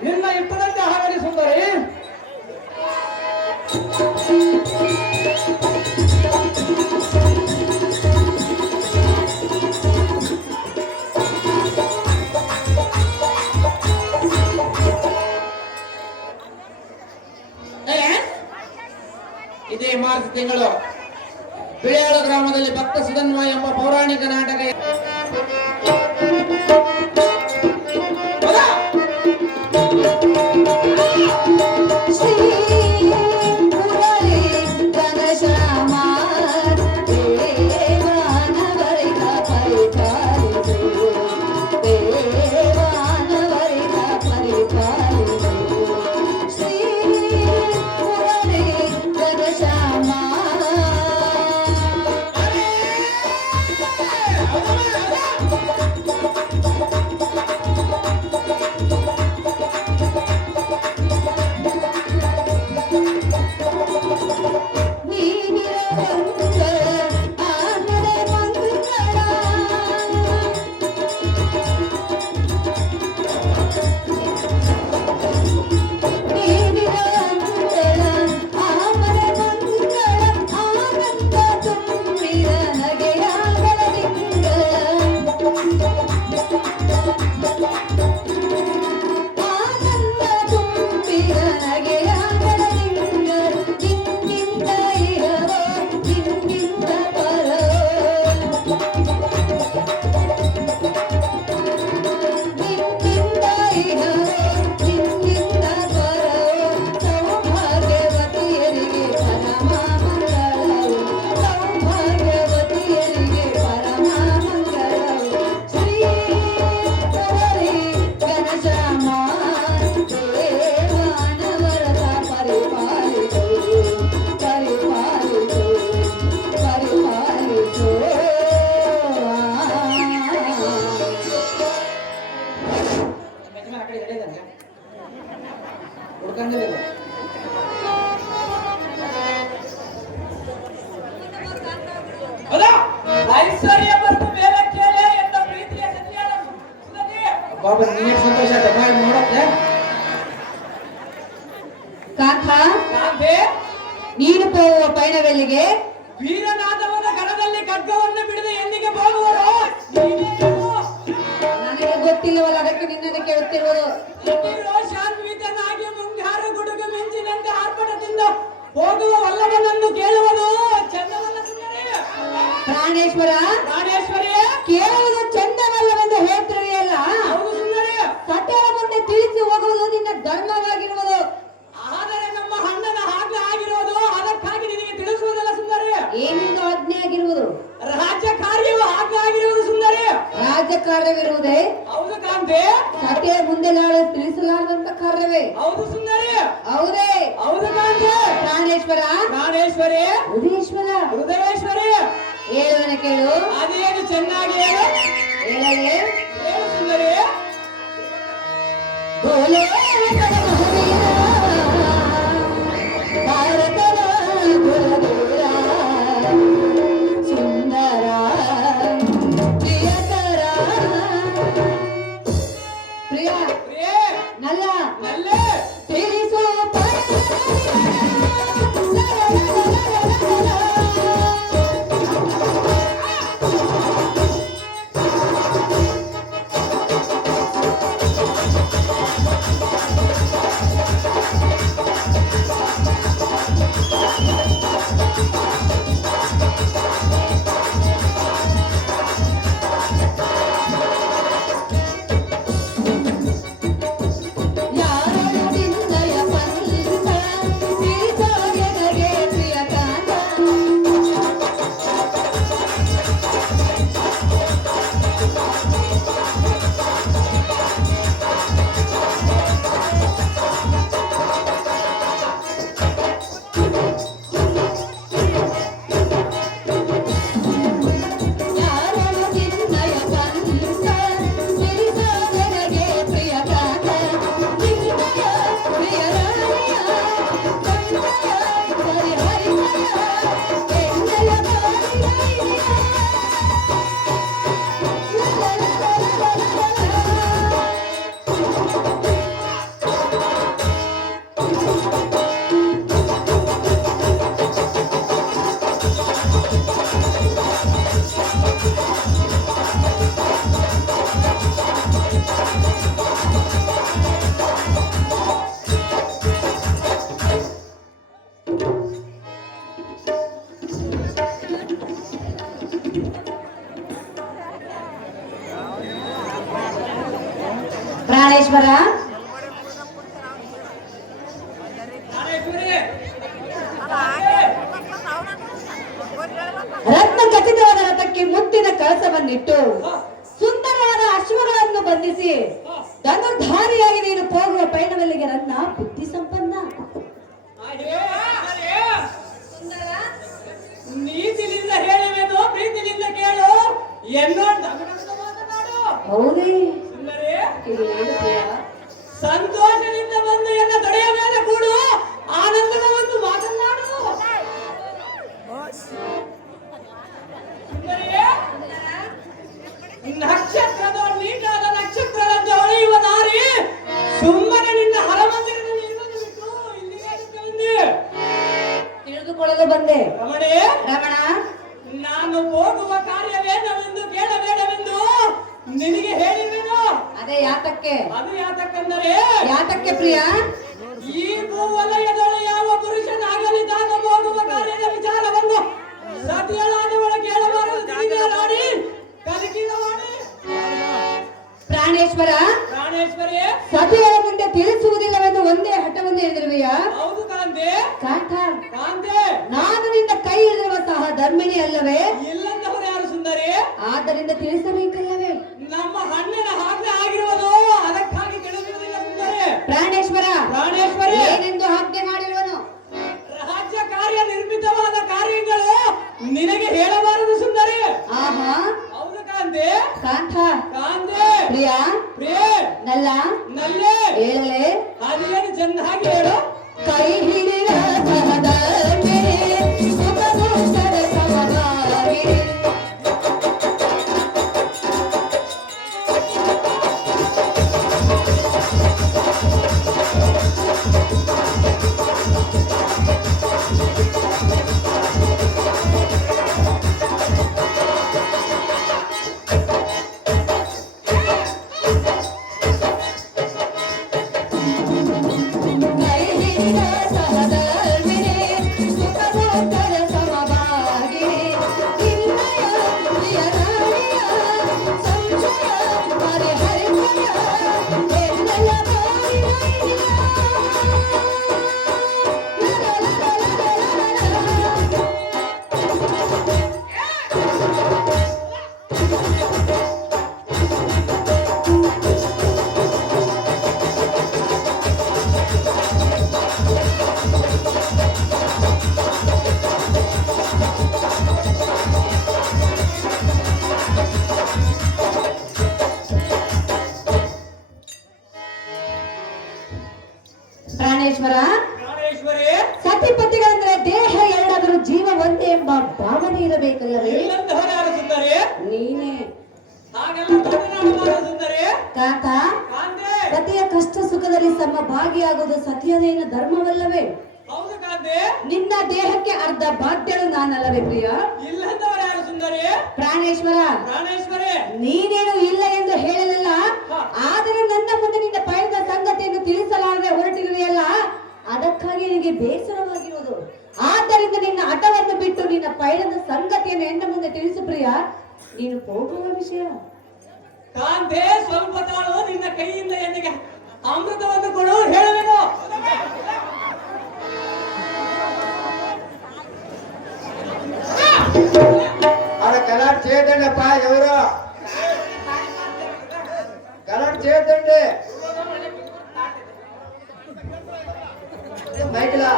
ನಿನ್ನ ಇಪ್ಪದಂತೆ ಹಾಗಲಿ ಸುಂದರಿ. ಇದೇ ಮಾರ್ಚ್ ತಿಂಗಳು ಬಿಳಿಯಾಳ ಗ್ರಾಮದಲ್ಲಿ ಭಕ್ತ ಸುಧನ್ವ ಎಂಬ ಪೌರಾಣಿಕ ನಾಟಕ ಹುಡ್ಕಂದಿಲ್ಲ. ಅಲ್ಲ ಐಶ್ವರ್ಯ ಮತ್ತು ಮೇಲೆ ಕೇಳೆ ಎಂದ ಪ್ರೀತಿಯ ಸತ್ಯಾಳ ಸುಧತಿ. ಬಾಬಾ ನೀನು ಸಂತೋಷ ಆಯ್ತಾ ಬಾಯ್ ನೋಡತ್ತೆ. ಕಾಂತ ಕಾಂತೆ ನೀನು ಹೋಗುವ ಪಯಣವೆಲ್ಲಿಗೆ? ವೀರನಾದವನ ಗಣದಲ್ಲಿ ಖಡ್ಗವನ್ನು ಬಿಡದೆ ಎಲ್ಲಿಗೆ ಹೋಗುವರು? ನೀನೇನು? ನನಗೆ ಗೊತ್ತಿಲ್ಲವಲ್ಲ, ಅದಕ್ಕೆ ನಿನ್ನನ್ನು ಕೇಳುತ್ತಿರುವುದು. ಶಾನ್ವಿತನಾಗಿ ಮುಂಗಾರು ಗುಡುಗು ಮಿಂಚಿನಂತೆ ಆರ್ಭಟದಿಂದ ಹೋಗುವ ವಲ್ಲಭನನ್ನು ಕೇಳುವುದು ಚಂದವಲ್ಲ ಸುಂದರಿ? ಪ್ರಾಣೇಶ್ವರ, ಪ್ರಾಣೇಶ್ವರಿ ಕೇಳುವುದು ಚಂದವಲ್ಲವೆಂದು ಹೇಳ್ತಿರುವೆಯಲ್ಲ, ಹೌದು ಸುಂದರಿ. ಸತ್ಯದ ಮುಂದೆ ತಿಳಿಸಿ ಹೋಗುವುದು ನಿನ್ನ ಧರ್ಮವಾಗಿರುವುದು. ಆದರೆ ನಮ್ಮ ಅಣ್ಣನ ಆಜ್ಞೆ ಆಗಿರುವುದು, ಅದಕ್ಕಾಗಿ ನಿನಗೆ ತಿಳಿಸುವುದಲ್ಲ ಸುಂದರಿ. ಏನಿದು ಆಜ್ಞೆ ಆಗಿರುವುದು? ರಾಜ್ಯ ಕಾರ್ಯವು ಆಜ್ಞೆ ಆಗಿರುವುದು ಸುಂದರಿ. ರಾಜ್ಯ ಕಾರ್ಯವಿರುವುದೇ? ಹೌದು ಕಾಂತೆ. ಸತ್ಯದ ಮುಂದೆ ನಾಳೆ ತಿಳಿಸಲಾರದಂತ ಕಾರ್ಯವೇ? ಹೌದು ಸುಂದರಿ. ಹೌದೇ? ಹೌದು ಕಾಂತೆ. ಪ್ರಾಣೇಶ್ವರ, ಪ್ರಾಣೇಶ್ವರಿ, ಉದಯೇಶ್ವರ, ಹೃದಯೇಶ್ವರಿ ಹೇಳುವನ ಕೇಳು. ಅದೇನು ಚೆನ್ನಾಗಿ ಹೇಳು. ಹೇಳಲೇ? ಹೇಳು ಸುಂದರಿ. ಬೋಲೋ ಮಹಾವೀರ, ಭಾರತದ ಕುಲವೀರ, ಸುಂದರ ಪ್ರಿಯಕರ. ಪ್ರಿಯ ಪ್ರಿಯೇ, ನಲ್ಲ ನಲ್ಲೆ ತಿಳಿಸೋ ಪ್ರಾಣೇಶ್ವರ. ಪ್ರಾಣೇಶ್ವರಿ ರತ್ನ ಖಚಿತವಾದ ರಥಕ್ಕೆ ಮುತ್ತಿನ ಕಳಸವನ್ನಿಟ್ಟು ಸುಂದರವಾದ ಅಶ್ವಗಳನ್ನು ಬಂಧಿಸಿ ಧನುರ್ಧಾರಿಯಾಗಿ ನೀನು ಹೋಗುವ ಪಯಣವೆಲ್ಲಿಗೆ ರತ್ನ ಬುದ್ಧಿ ಸಂಪನ್ನ. ನೀತಿಲಿಂದ ಹೇಳಿವೆನು, ಪ್ರೀತಿಲಿಂದ ಕೇಳು ಎನ್ನೋ ಮಾತನಾಡು. ಹೌದೇ? ಸುಂದರಿ ಇದು ಏನು ಪ್ರಿಯ? ಸಂತೋಷದಿಂದ ಬಂದು ಎನ್ನ ತೊಡೆಯ ಮೇಲೆ ಕೂಡು, ಆನಂದದ ಒಂದು ಮಾತನಾಡು. ಸುಂದರಿಯೇ, ನಕ್ಷತ್ರದ ನೀಟಾದ ನಕ್ಷತ್ರದಂತೆ ಹೊಳೆಯುವ ದಾರಿ ಸುಮ್ಮನೆ ನಿನ್ನ ಹರಮಂದಿರದಲ್ಲಿ ಇರುವುದು ಬಿಟ್ಟು ಇಲ್ಲಿಗೆ ಬಂದೆ. ತಿಳಿದುಕೊಳ್ಳಲು ಬಂದೆ. ರಮಣೆ, ರಮಣ, ನಾನು ಹೋಗುವ ಕಾರ್ಯವೇನವೆಂದು ಕೇಳಬೇಡವೆಂದು ನಿನಗೆ ಹೇಳಿರುವೆನು. ಅದೇ ಯಾತಕ್ಕೆ? ಅದು ಯಾತಕ್ಕೆಂದರೆ, ಯಾತಕ್ಕೆ ಪ್ರಿಯ? ಈ ಭೂವಲಯದೊಳ ಯಾವ ಪುರುಷನಾಗಲಿ ತಾನು ಹೋಗುವ ಕಾರ್ಯದ ವಿಚಾರವನ್ನು ಸತಿಯಳಾದವಳ ಕೇಳಬಾರದು. ತಿಳಿದೇರಾಡಿ ಕಲಿಕಿದ ಮಾಡಿ. ಪ್ರಾಣೇಶ್ವರ, ಪ್ರಾಣೇಶ್ವರಿ ಸಭೆಯ ಮುಂದೆ ತಿಳಿಸುವುದಿಲ್ಲವೆಂದು ಒಂದೇ ಹಠವನ್ನು ಹಿಡಿದಿರುವೆಯ? ಹೌದು ಕಾಂತೆ. ಕಾಂತ, ಕಾಂತೆ, ನಾನು ನಿನ್ನ ಕೈ ಹಿಡಿದಿರುವ ಸಹ ಧರ್ಮಿಣಿ ಅಲ್ಲವೇ? ಇಲ್ಲಂದವರು ಯಾರು ಸುಂದರಿ? ಆದ್ದರಿಂದ ತಿಳಿಸಬೇಕಲ್ಲವೇ? ನಮ್ಮ ಅಣ್ಣನ ಆಜ್ಞೆ ಆಗಿರುವುದು, ಅದಕ್ಕಾಗಿ ಕೆಳಗಿರುವುದಿಲ್ಲ ಸುಂದರಿ. ಪ್ರಾಣೇಶ್ವರ, ಪ್ರಾಣೇಶ್ವರಿ ಏನೆಂದು ಆಜ್ಞೆ ಮಾಡಿರುವನು? ರಾಜ್ಯ ಕಾರ್ಯ ನಿರ್ಮಿತವಾದ ಕಾರ್ಯಗಳು ನಿನಗೆ ಹೇಳಬಾರದು ಸುಂದರಿ. ಆಹಾ, ಹೌದು ಕಾಂತೆ. ಕಾಂತ, ಕಾಂತೆ, ಪ್ರಿಯ, ಪ್ರಿಯೇ, ನಲ್ಲ ನಲ್ಲೆ ಹೇಳಲೆ? ಅದೇನು ಚೆನ್ನಾಗಿ ಪ್ರಾಣೇಶ್ವರ, ಪ್ರಾಣೇಶ್ವರಿ, ಸತಿಪತಿಗಳಂದ್ರೆ ದೇಹ ಎರಡಾದರೂ ಜೀವ ಒಂದೇ ಎಂಬ ಭಾವನೆ ಇರಬೇಕಲ್ಲವೇ? ಇಲ್ಲಂತವರ ಯಾರು ಸುಂದರಿ? ನೀನೇ. ಹಾಗೆಲ್ಲ ಮಾತನಾಡುವ ಸುಂದರಿ. ಕಾಕ, ಕಾಂತೆ, ಪತಿಯ ಕಷ್ಟ ಸುಖದಲ್ಲಿ ಭಾಗಿಯಾಗುವುದು ಸತಿಯದೇನ ಧರ್ಮವಲ್ಲವೇ? ಹೌದು ಕಾಂತೆ. ನಿನ್ನ ದೇಹಕ್ಕೆ ಅರ್ಧ ಬಾಧ್ಯಳು ನಾನಲ್ಲವೇ ಪ್ರಿಯ? ಇಲ್ಲಂತವರ ಯಾರು ಸುಂದರಿ? ಪ್ರಾಣೇಶ್ವರ, ಪ್ರಾಣೇಶ್ವರಿ, ನೀನೇನು ಇಲ್ಲ ಎಂದು ಹೇಳಲಿಲ್ಲ. ಆದರೆ ನನ್ನ ಮುಂದೆ ನಿನ್ನ ಪಯಣದ ಸಂಗತಿಯನ್ನು ತಿಳಿಸಲಾರದೆ ಹೊರಟಿರುವೆಯಲ್ಲ, ಅದಕ್ಕಾಗಿ ನಿನಗೆ ಬೇಸರವಾಗಿರುವುದು. ಆದ್ದರಿಂದ ನಿನ್ನ ಹಠವನ್ನು ಬಿಟ್ಟು ನಿನ್ನ ಪಯಣದ ಸಂಗತಿಯನ್ನು ಎನ್ನ ಮುಂದೆ ತಿಳಿಸು ಪ್ರಿಯ. ನೀನು ಹೋಗುವ ವಿಷಯ. ಕಾಂತೆ, ಸ್ವಲ್ಪ ತಾಳು. ನಿನ್ನ ಕೈಯಿಂದ ಎಣ್ಣೆಗೆ ಅಮೃತವನ್ನು ಕೊಡು, ಹೇಳುವೆನು. అక్కడ కలర్ చేయదండి అప్ప ఎవరు కలర్ చేయదండి మైకిలా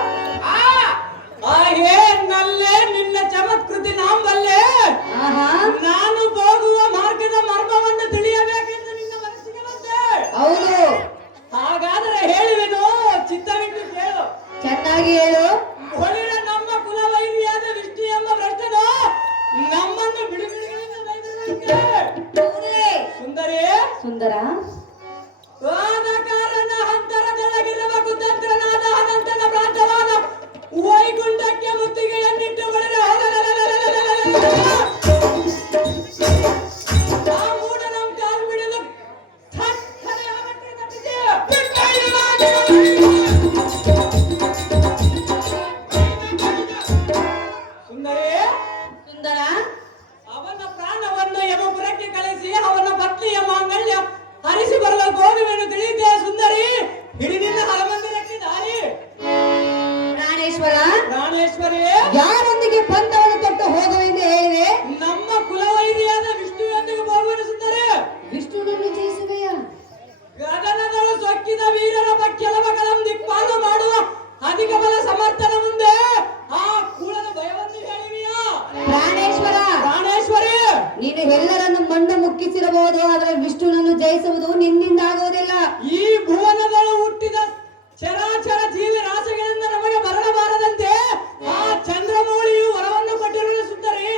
ಹಾಗೆ ನಲ್ಲೇ ನಿನ್ನ ಚಮತ್ಕೃತಿ ನಾಂಬಲ್ಲೆ. ಆಹಾ, ನಾನು ಹೋಗುವ ಮಾರ್ಗದ ಮರ್ಮವನ್ನು ತಿಳಿಯಬೇಕೆಂದು ನಿನ್ನ ಮನಸ್ಸಿಗೆ ಬಂದೆ. ಹೌದು. ಹಾಗಾದರೆ ಹೇಳುವೆನು, ಚಿತ್ತವಿಟ್ಟು ಕೇಳು. ಚೆನ್ನಾಗಿ ಹೇಳು. ಹೊಳಿರ ನಮ್ಮ ಕುಲವೈರಿಯಾದ ವಿಷ್ಣು ಎಂಬ ಭ್ರಷ್ಟನು ನಮ್ಮನ್ನು ಬಿಡುಗಡೆಗಳಿಂದ ಬೈದರಂತೆ. ಹೌದೇ? ಸುಂದರಿ, ಸುಂದರ, ಕಾರಣ ಹಂತರದೊಳಗಿರುವ ಕುತಂತ್ರನಾದ ಅನಂತನ ಪ್ರಾಂತವಾದ ವೈಕುಂಠಕ್ಕೆ ಮುತ್ತಿಗೆಯನ್ನಿಟ್ಟು ಹೊಳೆರ ಆ ಮೂಢನ ಕಾಲು ಬಿಡಲು ಥಟ್ಟನೆ ಅವಕ್ಕೆ ತಟ್ಟಿದೆ. ಸುಂದರಿ, ಸುಂದರ, ಅವನ ಪ್ರಾಣವನ್ನು ಯಮಪುರಕ್ಕೆ ಕಳಿಸಿ ಅವನ ಪತ್ನಿಯ ಮಾಂಗಲ್ಯ ಹರಿಸಿ ಬರಲು ಹೋಗುವೆನು ತಿಳಿಯುತ್ತೆ. ಸುಂದರಿ, ಹಿಡಿದಿನ ಹರಮಂದಿರಕ್ಕೆ ದಾರಿ. ಪ್ರಾಣೇಶ್ವರ, ಪ್ರಾಣೇಶ್ವರಿ, ಯಾರೊಂದಿಗೆ ಬಂಧವನ್ನು ತೊಟ್ಟು ಹೋಗುವೆಂದು ಹೇಳಿದೆ? ನಮ್ಮ ಕುಲವೈರಿಯಾದ ವಿಷ್ಣುವೊಂದಿಗೆ ಹೋಗುವೆನು. ಸುಂದರಿ, ವಿಷ್ಣುನನ್ನು ಜಯಿಸುವೆಯ? ಗಗನಗಳು ಸೊಕ್ಕಿದ ವೀರರ ಕೆಲವಗಳನ್ನು ದಿಕ್ಪಾಲು ಮಾಡುವ ಅಧಿಕ ಬಲ ಸಮರ್ಥನ ಮುಂದೆ ಆ ಕೂಳದ ಭಯವನ್ನು ಹೇಳಿವಿಯಾ? ಪ್ರಾಣೇಶ್ವರ, ಪ್ರಾಣೇಶ್ವರಿ, ನೀನು ಎಲ್ಲರನ್ನು ಮಣ್ಣು ಮುಕ್ಕಿಸಿರಬಹುದು, ಆದರೆ ವಿಷ್ಣುನನ್ನು ಜಯಿಸುವುದು ನಿನ್ನಿಂದ ಆಗುವುದಿಲ್ಲ. ಈ ಭುವನಗಳು ಹುಟ್ಟಿದ ಚರಾಚರ ಜೀವಿ ರಾಶಿಗಳಿಂದ ನಮಗೆ ಬರಬಾರದಂತೆ ಆ ಚಂದ್ರಮೌಳಿಯು ವರವನ್ನು ಕೊಟ್ಟಿರುವ. ಸುಂದರಿ,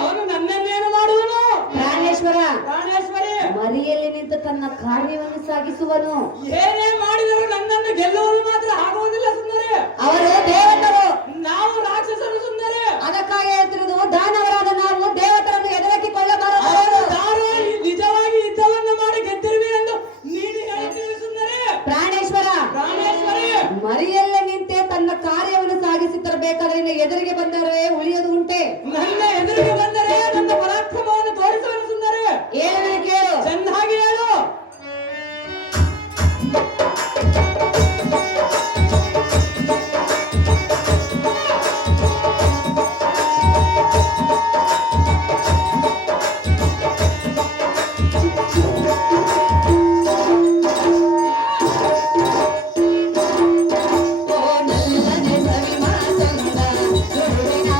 ಅವನು ನನ್ನನ್ನೇನು ಮಾಡುವನು? ಪ್ರಾಣೇಶ್ವರ, ಪ್ರಾಣೇಶ್ವರಿ, ಮರಿಯಲ್ಲಿ ನಿಂತು ತನ್ನ ಕಾರ್ಯವನ್ನು ಸಾಗಿಸುವನು. ಏನೇ ಮಾಡಿದರೂ ನನ್ನನ್ನು ಗೆಲ್ಲುವುದು ಮಾತ್ರ ಆಗುವುದಿಲ್ಲ. ಸುಂದರಿ, ಅವರು ದೇವತರು, ನಾವು ರಾಕ್ಷಸರು. ಸುಂದರಿ, ಅದಕ್ಕಾಗಿ ಹೇಳ್ತಿರುವುದು, ದಾನವರಾದ ನಾವು ದೇವತರನ್ನು ಎದುರಾಕಿಕೊಳ್ಳಬಾರದು. ಯಾರು ನಿಜವಾಗಿ ಯುದ್ಧವನ್ನು ಮಾಡಿ ಗೆದ್ದಿರುವೆ ಎಂದು ನೀನು ಹೇಳುತ್ತೀರಿ. ಸುಂದರಿ, ಪ್ರಾಣೇಶ್ವರ, ಪ್ರಾಣೇಶ್ವರಿ, ಮರಿಯಲ್ಲೇ ನಿಂತೆ ತನ್ನ ಕಾರ್ಯವನ್ನು ಸಾಗಿಸಿ ತರಬೇಕಾದ್ರೆ ನಿನ್ನ ಎದುರಿಗೆ ಬಂದರೆ ಉಳಿಯೋದು ಉಂಟೆ? ನನ್ನ ಎದುರಿಗೆ ಬಂದರೆ ನನ್ನ ಪರಾಕ್ರಮವನ್ನು ತೋರಿಸುವನು. ಸುಂದರಿ, ಹೇಳಲು ಕೇಳು. ಚೆನ್ನಾಗಿ ಹೇಳು. ಓ ನಲ್ಲನೆ ಸವಿಮಾಸಂದ ಗುರುವಿನ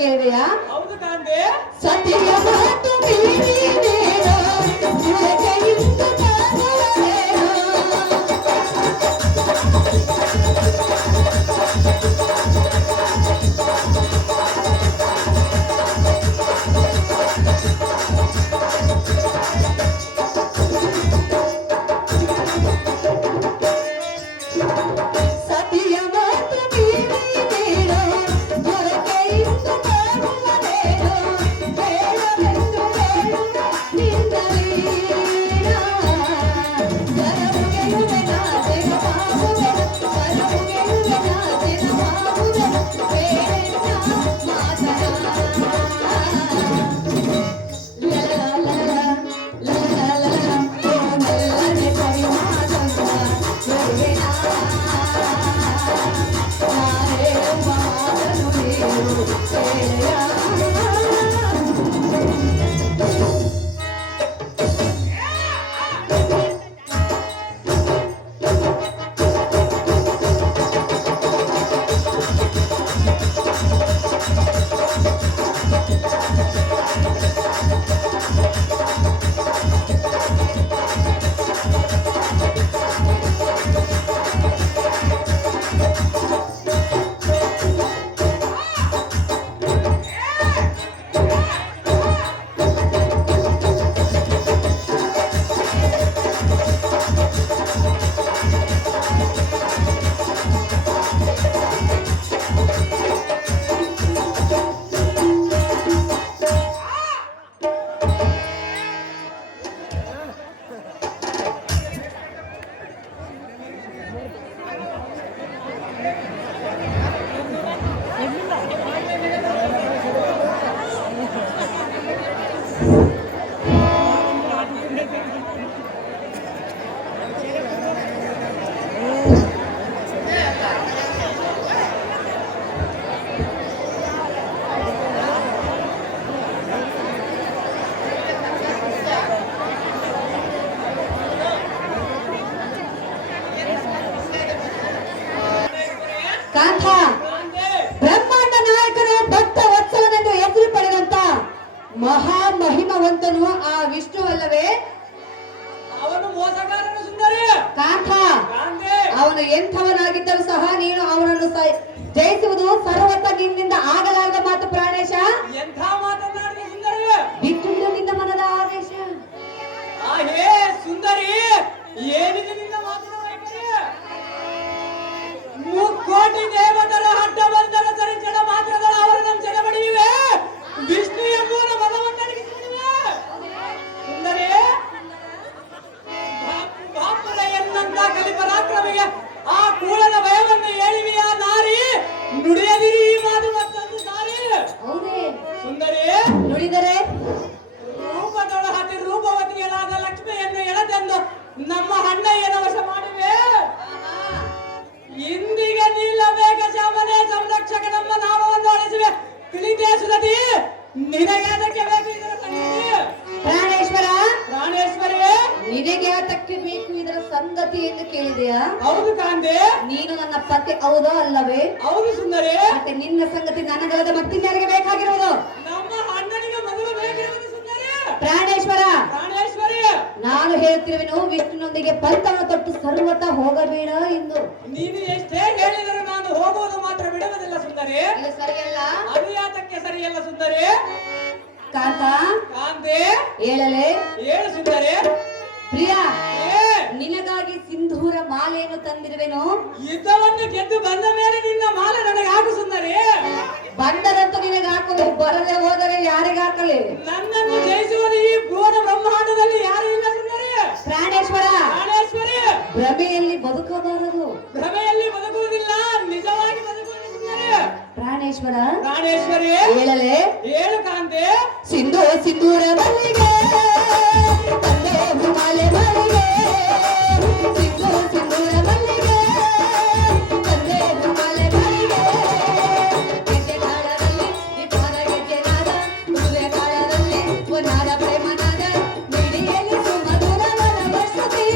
ಕೇಳಿದೆಯಾ? ಹೌದು ಕಾಂತೆ. ಸತಿಯ ಮಾತು ಮೀರಿದೇನೋ, ದುರಕೆಯಿಂದ ಕಾಣುವುದೇನೋ. ಸತಿಯ ಮಾತು ಮೀರಿದೇನೋ, ದುರಕೆಯಿಂದ ಕಾಣುವುದೇನೋ. ಬೇಡವೆಂದು ಹೇಳುವ ನಿನ್ನಲೀನ. ಕರಮುಗೆಯುವೆ ನಾಚಿನ ಬಾಹುವೆ, ಕರಮುಗೆಯುವೆ ನಾಚಿನ ಬಾಹುವೆ. ಬೇಡೆನ್ನ ಮಾತನ. ಕಾಂತ, ಬ್ರಹ್ಮಾಂಡ ನಾಯಕನ ಭಕ್ತ ವತ್ಸಲನೆಂದು ಹೆಸರು ಪಡೆದಂತ ಮಹಾಮಹಿಮವಂತನು ಆ ವಿಷ್ಣು ಅಲ್ಲವೇ? ಅವನು ಮೋಸಗಾರನು ಸುಂದರಿ. ಕಾಂತ, ಕಾಂತೆ. ಅವನು ಎಂಥವನಾಗಿದ್ದರೂ ಸಹ ನೀನು ಅವನನ್ನು ಜಯಿಸುವುದು ಸರ್ವತ ನಿನ್ನಿಂದ ಆಗಲಾರದ ಮಾತು ಪ್ರಾಣೇಶ. ಎಂಥ ಮಾತನಾಡಿದ ಸುಂದರಿ. ಬಿಟ್ಟು ನಿನ್ನ ಮನದ ಆದೇಶ. ಹೇ ಸುಂದರಿ, ಏನಿದೆ ನಿನ್ನ ಮಾತಿನ ವೈಖರಿ? ಮುಕ್ಕೋಟಿ ದೇವತರ ಅಡ್ಡ ಬಂದರ ಚರಿಚಡ ಮಾತ್ರಗಳ ಅವರು ನಮ್ಮ ಜನ ಬಡಿಯುವೆ. ವಿಷ್ಣು ಎಂಬುವನ ಮನವನ್ನಡಗಿಸಿಬಿಡುವೆ. ಸುಂದರಿ, ಬಾಪುರ ಎನ್ನಂತ ಕಲಿಪರಾಕ್ರಮಿಗೆ ಆ ಕೂಳನ ಭಯವನ್ನು ಹೇಳಿವೆಯ ನಾರಿ. ನುಡಿಯದಿರಿ ಈ ಮಾತು ಮತ್ತೊಂದು ಸಾರಿ. ಹೌದೇ? ಸುಂದರಿ, ನುಡಿದರೆ ರೂಪದೊಳ ಹತಿ ರೂಪವತಿಯಲಾದ ಲಕ್ಷ್ಮಿಯನ್ನು ಎಳೆದೆಂದು ನಮ್ಮ ಅಣ್ಣಯ್ಯನ ವಶ ಮಾಡಿವೆ. ಇಂದಿಗೆ ನಿಲ್ಲಬೇಕ ಶ್ಯಾಮನೆ ಸಂರಕ್ಷಕ ನಮ್ಮ ನಾಮವನ್ನು ಅಳಿಸಿವೆ. ತಿಳಿದೇ ಸುರತಿ, ನಿನಗೆ ಅದಕ್ಕೆ ಬೇಕು ಇದರ ಸಂಗತಿ. ಪ್ರಾಣೇಶ್ವರ, ಪ್ರಾಣೇಶ್ವರಿ, ನಿನಗೆ ಯಾತಕ್ಕೆ ಬೇಕು ಇದರ ಸಂಗತಿ ಎಂದು ಕೇಳಿದೆಯಾ? ಹೌದು ಕಾಂತೆ. ನೀನು ನನ್ನ ಪತಿ ಹೌದೋ ಅಲ್ಲವೇ? ಹೌದು ಸುಂದರಿ. ಮತ್ತೆ ನಿನ್ನ ಸಂಗತಿ ನನಗಲ್ಲದ ಮತ್ತಿನ್ಯಾರಿಗೆ ಬೇಕಾಗಿರುವುದು? ನಮ್ಮ ಅಣ್ಣನಿಗೆ ಮಗಳು ಬೇಕಿರುವುದು ಸುಂದರಿ. ಪ್ರಾಣೇಶ್ವರ, ಪ್ರಾಣೇಶ್ವರಿ, ನಾನು ಹೇಳುತ್ತಿರುವೆನು, ವಿಷ್ಣುನೊಂದಿಗೆ ಪಂಥವನ್ನು ತೊಟ್ಟು ಸರ್ವತ ಹೋಗಬೇಡ ಎಂದು. ನೀನು ಎಷ್ಟೇ ಹೇಳಿದರೂ ನಾನು ಹೋಗುವುದು ಮಾತ್ರ ಬಿಡುವುದಿಲ್ಲ ಸುಂದರಿ. ಇದು ಸರಿಯಲ್ಲ. ಅದು ಯಾತಕ್ಕೆ ಸರಿಯಲ್ಲ ಸುಂದರಿ? ಕಾಂತ, ಕಾಂತೆ, ಹೇಳಲೆ. ಹೇಳು ಸುಂದರಿ. ಪ್ರಿಯ, ಏ, ನಿನಗಾಗಿ ಸಿಂಧೂರ ಮಾಲೆಯನ್ನು ತಂದಿರುವೆನು. ಯುದ್ಧವನ್ನು ಗೆದ್ದು ಬಂದ ಮೇಲೆ ನಿನ್ನ ಮಾಲೆ ನನಗೆ ಹಾಕು ಸುಂದರಿ. ಬಂದರಂತೂ ನಿನಗೆ ಹಾಕಲು, ಬರದೆ ಹೋದರೆ ಯಾರಿಗೆ ಹಾಕಲಿ? ನನ್ನನ್ನು ಜಯಿಸುವುದು ಈ ಭುವನ ಬ್ರಹ್ಮಾಂಡದಲ್ಲಿ ಯಾರು ಇಲ್ಲ ಸುಂದರಿ. ಪ್ರಾಣೇಶ್ವರ, ಪ್ರಾಣೇಶ್ವರಿ, ಭ್ರಮೆಯಲ್ಲಿ ಬದುಕಬಾರದು. ಭ್ರಮೆಯಲ್ಲಿ ಬದುಕುವುದಿಲ್ಲ, ನಿಜವಾಗಿ ಬದುಕುವುದು ಸುಂದರಿ. ಪ್ರಾಣೇಶ್ವರ, ಪ್ರಾಣೇಶ್ವರಿ, ಹೇಳಲೆ. ಹೇಳು ಕಾಂತೆ. ಸಿಂಧೂರ ಮಲ್ಲಿಗೆ ತಂದೆ ಮಾಲೆ ಮಲ್ಲಿಗೆ. ಸಿಂಧೂರ ಮಲ್ಲಿಗೆ ತಂದೆ ಮಾಲೆ ಮಲ್ಲಿಗೆ. ಗೆಜ್ಜೆ ತಾಳದಲ್ಲಿ ನಿಪಾದ ಗೆಜ್ಜೆ ನಾದ, ಹುಡುವೆ ತಾಳದಲ್ಲಿ ಒನಾದ ಪ್ರೇಮನಾದ, ಮಿಡಿಯಲ್ಲಿ ಸುಮಧುರ ಮನವಸ್ತುತಿ.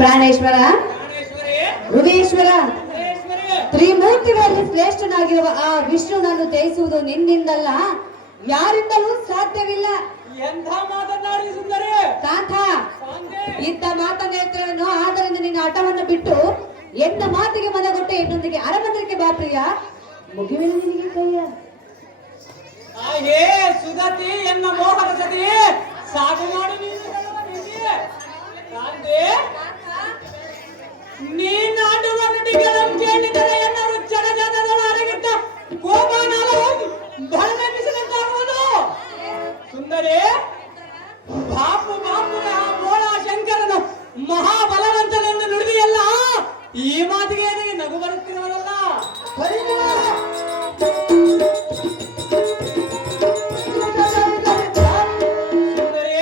ಪ್ರಾಣೇಶ್ವರ, ಪ್ರಾಣೇಶ್ವರಿ, ಹೃದಯೇಶ್ವರ, ಪ್ರಾಣೇಶ್ವರಿ. ತ್ರಿಮೂರ್ತಿಗಳಲ್ಲಿ ಶ್ರೇಷ್ಠನಾಗಿರುವ ಆ ವಿಷ್ಣುನನ್ನು ಜಯಿಸುವುದು ನಿನ್ನಿಂದಲ್ಲ, ಯಾರಿಂದಲೂ ಸಾಧ್ಯವಿಲ್ಲ. ಎಂಥ ಮಾತನಾಡಿ ಸುಂದರಿ. ಕಾಂತ, ಕಾಂತೆ. ಇದ್ದ ಮಾತನ್ನೇತ್ರವನ್ನು ಆದ್ದರಿಂದ ನಿನ್ನ ಹಠವನ್ನು ಬಿಟ್ಟು ಎನ್ನ ಮಾತಿಗೆ ಮನಗೊಟ್ಟು ಎನ್ನೊಂದಿಗೆ ಅರಮಂದಿರಕ್ಕೆ ಬಾ ಪ್ರಿಯ. ಮುಗಿವಿನ ನಿನಗೆ ಕೈಯ. ಹೇ ಸುಧತಿ ಎನ್ನ ಮೋಹನ ಸತಿ ಸಾಕು ಮಾಡಿ ನೀನು ಹೇಳುವ ನೀತಿ. ಕಾಂತೆ, ನೀನಾಡುವ ನುಡಿಗಳನ್ನು ಕೇಳಿದರೆ ಎನ್ನ ರುಚ್ಚನ ಜಾತದೊಳ ಅಡಗಿದ್ದ ಗೋಪಾನಾಲವು ಬಹಳವೆನಿಸಿದಂತಾಗುವುದು. ಸುಂದರಿ, ಬಾಪು ಬಾಪುಗೆ ಆ ಬೋಳ ಶಂಕರನು ಮಹಾಬಲವಂತನೆಂದು ನುಡಿದಿಯಲ್ಲ, ಈ ಮಾತಿಗೆ ನಿನಗೆ ನಗು ಬರುತ್ತಿರುವುದಲ್ಲ. ಸುಂದರಿ,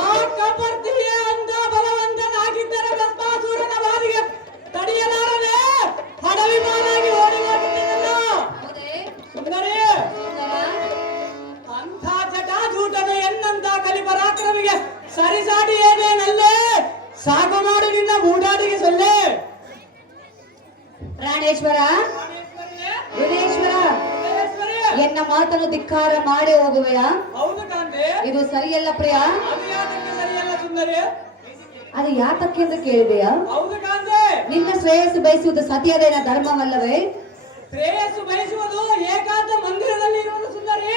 ಆ ಕಪರ್ದಿಯ ಅಂತ ಬಲವಂತನಾಗಿದ್ದರೆ ಭಸ್ಮಾಸುರನ ಬಾರಿಗೆ ತಡೆಯಲಾರದೆ ಹಡವಿಮಾನಾಗಿ ಓಡಿ ಹೋಗಿದ್ದೇನಲ್ಲ. ಸುಂದರಿ, ಅಂಥ ಜಟಾಜೂಟನೆ ಎನ್ನಂತ ಕಲಿಪರಾಕ್ರಮಿಗೆ ಸರಿಸಾಟಿ ಏನೇನಲ್ಲೇ ಸಾಕು ಮಾಡಿ ನಿನ್ನ ಮೂಡಾಟಿಗೆ ಸೊಲ್ಲೆ. ಪ್ರಾಣೇಶ್ವರ, ಹೃದಯೇಶ್ವರ, ಸುಂದರೇಶ್ವರಿ. ಎನ್ನ ಮಾತನ್ನು ಧಿಕ್ಕಾರ ಮಾಡಿ ಹೋಗುವೆಯ? ಹೌದು ಕಾಂತೆ. ಇದು ಸರಿಯಲ್ಲ ಪ್ರಿಯ. ಅದು ಯಾತಕ್ಕೆ ಸರಿಯಲ್ಲ ಸುಂದರಿ? ಅದು ಯಾತಕ್ಕೆ ಎಂದು ಕೇಳಿದೆಯಾ? ಹೌದು ಕಾಂತೆ. ನಿನ್ನ ಶ್ರೇಯಸ್ಸು ಬಯಸುವುದು ಸತಿಯದೇನ ಧರ್ಮವಲ್ಲವೇ? ಶ್ರೇಯಸ್ಸು ಬಯಸುವುದು ಏಕಾಂತ ಮಂದಿರದಲ್ಲಿ ಇರುವುದು ಸುಂದರಿ,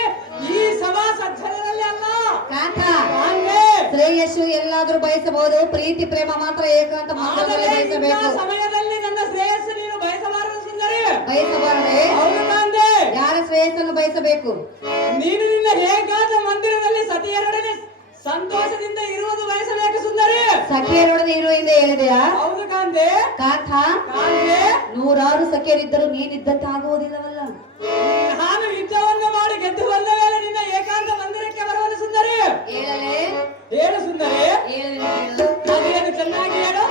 ಈ ಸಭಾ ಸಜ್ಜನದಲ್ಲಿ ಅಲ್ಲ. ಕಾಂತ, ಕಾಂತೆ. ಶ್ರೇಯಸ್ಸು ಎಲ್ಲಾದ್ರೂ ಬಯಸಬಹುದು, ಪ್ರೀತಿ ಪ್ರೇಮ ಮಾತ್ರ ಏಕಾಂತ ಮಂದಿರದಲ್ಲಿ ಆದರೆ ಇಂಥ ಬಯಸಬೇಕು. ಸಮಯದಲ್ಲಿ ನನ್ನ ಶ್ರೇಯಸ್ಸು ನೀನು ಬಯಸಬಾರದು ಸುಂದರಿ. ಬಯಸಬಾರದೆ? ಹೌದು ಕಾಂತೆ. ಯಾರ ಶ್ರೇಯಸ್ಸನ್ನು ಬಯಸಬೇಕು? ನೀನು ನಿನ್ನ ಏಕಾಂತ ಮಂದಿರದಲ್ಲಿ ಸತಿಯರೊಡನೆ ಸಂತೋಷದಿಂದ ಇರುವುದು ಬಯಸಬೇಕು ಸುಂದರಿ. ಸಖಿಯರೊಡನೆ ಇರುವೆಂದು ಹೇಳಿದೆಯಾ? ಹೌದು ಕಾಂತೆ. ಕಾಂತ, ಕಾಂತೆ, ನೂರಾರು ಸಖಿಯರಿದ್ದರೂ ನೀನಿದ್ದಂತೆ ಆಗುವುದಿಲ್ಲವಲ್ಲ. ನಾನು ಯುದ್ಧವನ್ನು ಮಾಡಿ ಗೆದ್ದು ಬಂದ ಮೇಲೆ ನಿನ್ನ ಏಕಾಂತ ಮಂದಿರಕ್ಕೆ ಬರುವುದು ಸುಂದರಿ. ಹೇಳಲೇ? ಹೇಳು ಸುಂದರಿ. ಹೇಳು. ಅದೇನು ಚೆನ್ನಾಗಿ ಹೇಳು.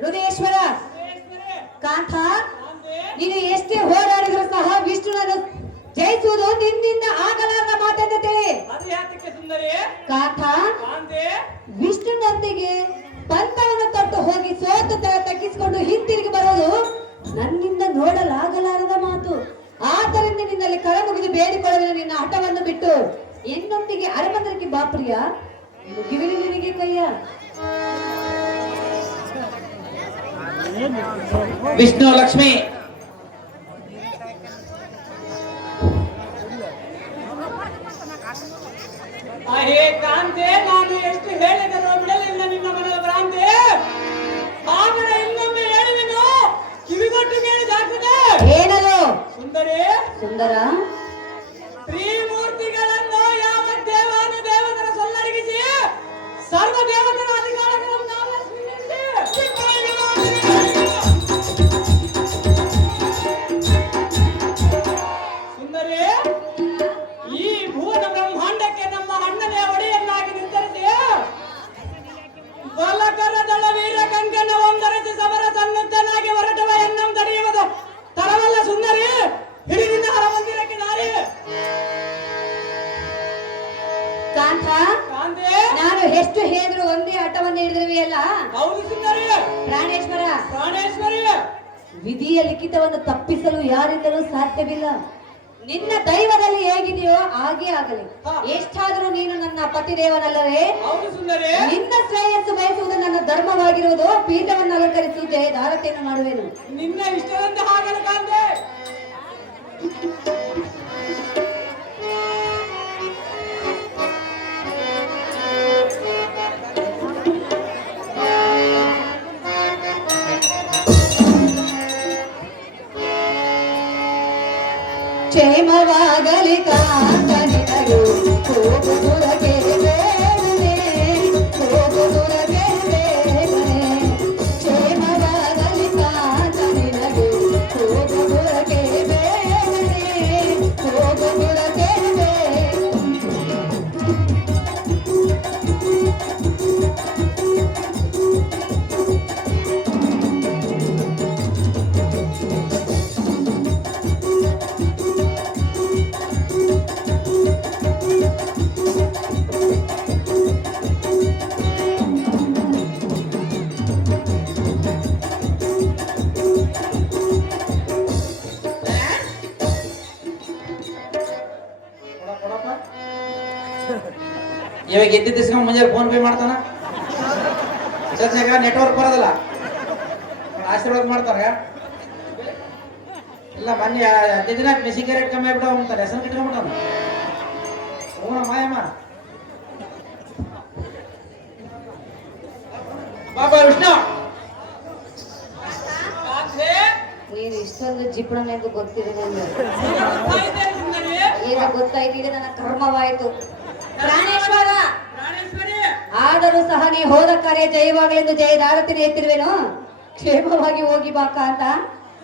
ಹೃದಯೇಶ್ವರ ಕಾಂತ, ನೀನು ಎಷ್ಟೇ ಹೋರಾಡಿದ್ರು ಸಹ ವಿಷ್ಣುನನ್ನು ಜಯಿಸುವುದು ನಿನ್ನಿಂದ ಆಗಲಾರದ ಮಾತೆಂದು ತಿಳಿ. ಕಾಂತ, ವಿಷ್ಣುನೊಂದಿಗೆ ಪಂಥವನ್ನು ತೊಟ್ಟು ಹೋಗಿ ಸೋತು ತಗ್ಗಿಸಿಕೊಂಡು ಹಿಂತಿರುಗಿ ಬರೋದು ನನ್ನಿಂದ ನೋಡಲಾಗಲಾರದ ಮಾತು. ಆದ್ದರಿಂದ ನಿನ್ನಲ್ಲಿ ಕರ ಮುಗಿದು ಬೇಡಿಕೊಳ್ಳುವ ನಿನ್ನ ಹಠವನ್ನು ಬಿಟ್ಟು ಇನ್ನೊಂದಿಗೆ ಅರಮಂದಿರಕ್ಕೆ ಬಾ ಪ್ರಿಯ. ಮುಗಿವಿನ ನಿನಗೆ ಕೈಯ. ವಿಷ್ಣು ಲಕ್ಷ್ಮಿ ಕಾಂತೆ, ನಾನು ಎಷ್ಟು ಹೇಳಿದರೂ ಬಿಡಲಿಲ್ಲ ನಿನ್ನ ಮನದ ಭ್ರಾಂತಿ. ಆಮೇಲೆ ಇನ್ನೊಮ್ಮೆ ಹೇಳಿದೆನು, ಕಿವಿಗೊಟ್ಟು ಕೇಳಿದಾಗ್ತದೆ. ಏನದು ಸುಂದರಿ? ಸುಂದರ, ತ್ರಿಮೂರ್ತಿಗಳನ್ನು ಯಾವ ದೇವಾನು ದೇವತರ ಸೊಲ್ಲಡಗಿಸಿ ಸರ್ವ ದೇವತರ ಅಧಿಕಾರಗಳನ್ನು ನಾವೇ ಸ್ವೀಕರಿಸಿ ಸುಂದರಿ, ಈ ಭುವನ ಬ್ರಹ್ಮಾಂಡಕ್ಕೆ ನಮ್ಮ ಅಣ್ಣನೇ ಒಡೆಯನ್ನಾಗಿ ನಿರ್ಧರಿಸಿ ಬಲಕರದಳ ವೀರ ಕಂಕಣ ಒಂದರಸಿ ಸಮರ ಸನ್ನದ್ಧನಾಗಿ ಹೊರಟವ ಎನ್ನಂ ತಡೆಯುವುದು ತರವಲ್ಲ ಸುಂದರಿ. ಹಿಡಿದಿನ ಹರಮಂದಿರಕ್ಕೆ ದಾರಿ. ಕಾಂತ, ಕಾಂತೆ, ನಾನು ಎಷ್ಟು ಹೇಳಿದ್ರು ಒಂದೇ ಹಠವನ್ನು ಹಿಡಿದಿರುವೆಯಲ್ಲ. ಹೌದು ಸುಂದರಿ. ಪ್ರಾಣೇಶ್ವರ, ಪ್ರಾಣೇಶ್ವರಿ, ವಿಧಿಯ ಲಿಖಿತವನ್ನು ತಪ್ಪಿಸಲು ಯಾರಿಂದಲೂ ಸಾಧ್ಯವಿಲ್ಲ. ನಿನ್ನ ದೈವದಲ್ಲಿ ಹೇಗಿದೆಯೋ ಹಾಗೆ ಆಗಲಿ. ಎಷ್ಟಾದರೂ ನೀನು ನನ್ನ ಪತಿದೇವನಲ್ಲವೇ? ಹೌದು ಸುಂದರಿ. ನಿನ್ನ ಶ್ರೇಯಸ್ಸು ಬಯಸುವುದು ನನ್ನ ಧರ್ಮವಾಗಿರುವುದು. ಪೀಠವನ್ನು ಅಲಂಕರಿಸಿ ಧಾರತೆಯನ್ನು ಮಾಡುವೆನು. ನಿನ್ನ ಇಷ್ಟದಂತೆ ಹಾಗಲ್ಲ ಕಾಂತೆ. ಕ್ಷೇಮವಾಗಲಿ ಕಾಂತ ನಿನಗೆ, ಹೋಗುವುದಕ್ಕೆ ಬೇಗನೆ, ಹೋಗುವುದಕ್ಕೆ ಬೇಗನೆ. ಕ್ಷೇಮವಾಗಲಿ ಕಾಂತ ನಿನಗೆ, ಹೋಗುವುದಕ್ಕೆ ಬೇಗನೆ, ಹೋಗುವುದಕ್ಕೆ ಬೇಗನೆ. ಇವಾಗ ಎದ್ದಿದ್ದ ದಿವ್ಸ ಮುಂಜಾನೆ ಫೋನ್ ಪೇ ಮಾಡ್ತಾನ. ನೆಟ್ವರ್ಕ್ ಬರೋದಿಲ್ಲ, ಆಶೀರ್ವಾದ ಮಾಡ್ತಾರ. ಇಲ್ಲ ಮೊನ್ನೆ 15 ದಿನ ಮೆಸಿಗೆ ರೇಟ್ ಕಮ್ಮಿ ಆಗ್ಬಿಟ್ಟು ಹೋಗ್ತಾನೆ, ಹೆಸರು ಕಿಟ್ಕೊಂಡ್ಬಿಟ್ಟಾನ. ಹ್ಞೂ ಮಾಯಮ್ಮ ಬಾಬಾ ವಿಷ್ಣು. ಕಾಂತೆ, ನೀನು ಇಷ್ಟೊಂದು ಜಿಪುಣನೆ ಎಂದು ಗೊತ್ತಿದೆ ನನಗೆ. ಗೊತ್ತಾಯ್ತೆ ಸುಂದರಿ. ಈಗ ಗೊತ್ತಾಯ್ತು, ಈಗ ನನ್ನ ಕರ್ಮವಾಯಿತು. ಪ್ರಾಣೇಶ್ವರ, ಪ್ರಾಣೇಶ್ವರಿ, ಆದರೂ ಸಹ ನೀ ಹೋದ ಕಾರ್ಯ ಜಯವಾಗಲೆಂದು ಜಯದಾರತಿని ಎತ್ತಿರುವೆನು. ಕ್ಷೇಮವಾಗಿ ಹೋಗಿ ಬಾ ಕಾಂತ,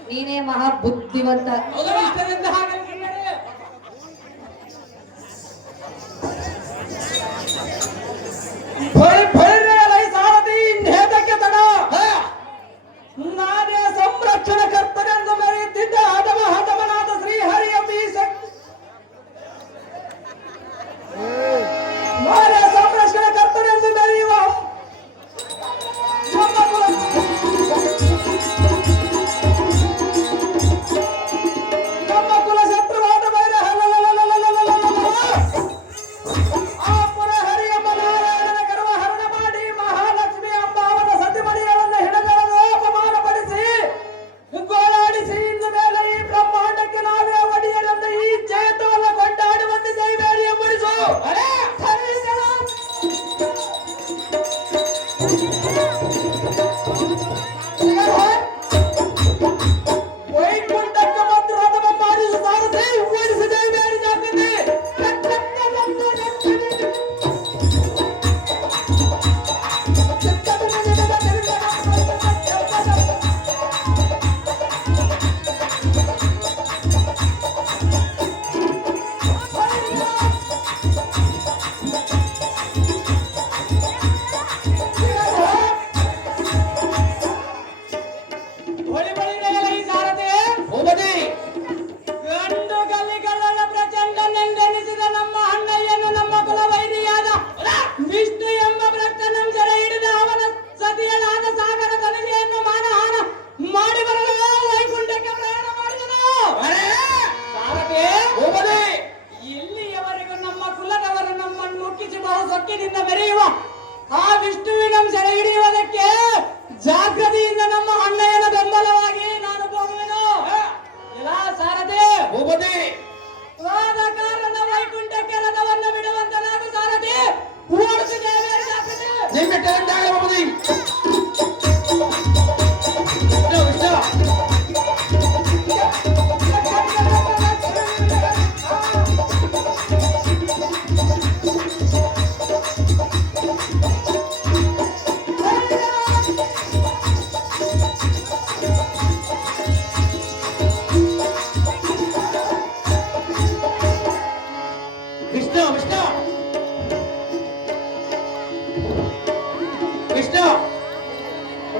ನೀನೇ ಮಹಾ ಬುದ್ಧಿವಂತ. ಹೌದು ಇಷ್ಟದಂತೆ ಹಾಗಲ್ಲ ಸುಂದರಿ. ಫಳಿ ಫಳಿ ಸಾರಥಿ ನೇತಕ್ಕೆ ತಡ. ನಾನೇ ಸಂರಕ್ಷಣೆ ಕರ್ತನೆಂದು ಮೆರೆಯುತ್ತಿದ್ದ ಹದಮ ಹದಮನಾದ ಶ್ರೀಹರಿಯ ನಾನೇ ಸಂರಕ್ಷಣೆ ಕರ್ತನೆಂದು ಮೆರೆಯುವ ನಮ್ಮ ಕುಲ ಶತ್ರುವಾದ ಬೈರ ಆ ಪುರ ಹರಿಯಮ್ಮ ನಾರಾಯಣನ ಗರ್ವ ಹರಣ ಮಾಡಿ ಮಹಾಲಕ್ಷ್ಮಿ ಅಂಬಾವನ ಸತಿಮಣಿಗಳನ್ನು ಹಿಡಗಳನ್ನು ಅಪಮಾನಪಡಿಸಿ ಗೋಳಾಡಿಸಿ ಇನ್ನು ಮೇಲೆ ಈ ಬ್ರಹ್ಮಾಂಡಕ್ಕೆ ನಾವೇ ಒಡೆಯರೆಂದು ಈ ಚೇತವನ್ನು ಕೊಂಡಾಡುವಂತೆ ದೈವೇರಿ ಎಂಬುರಿಸು. ವೈಕುಂಠಕ್ಕೆ ಮತ್ತು ರಥಮ ಮಾಡಿಸು ಸಾರಥಿ ಓಡಿಸಿ ದೈವೇರಿ ಜಾಗೃತಿ.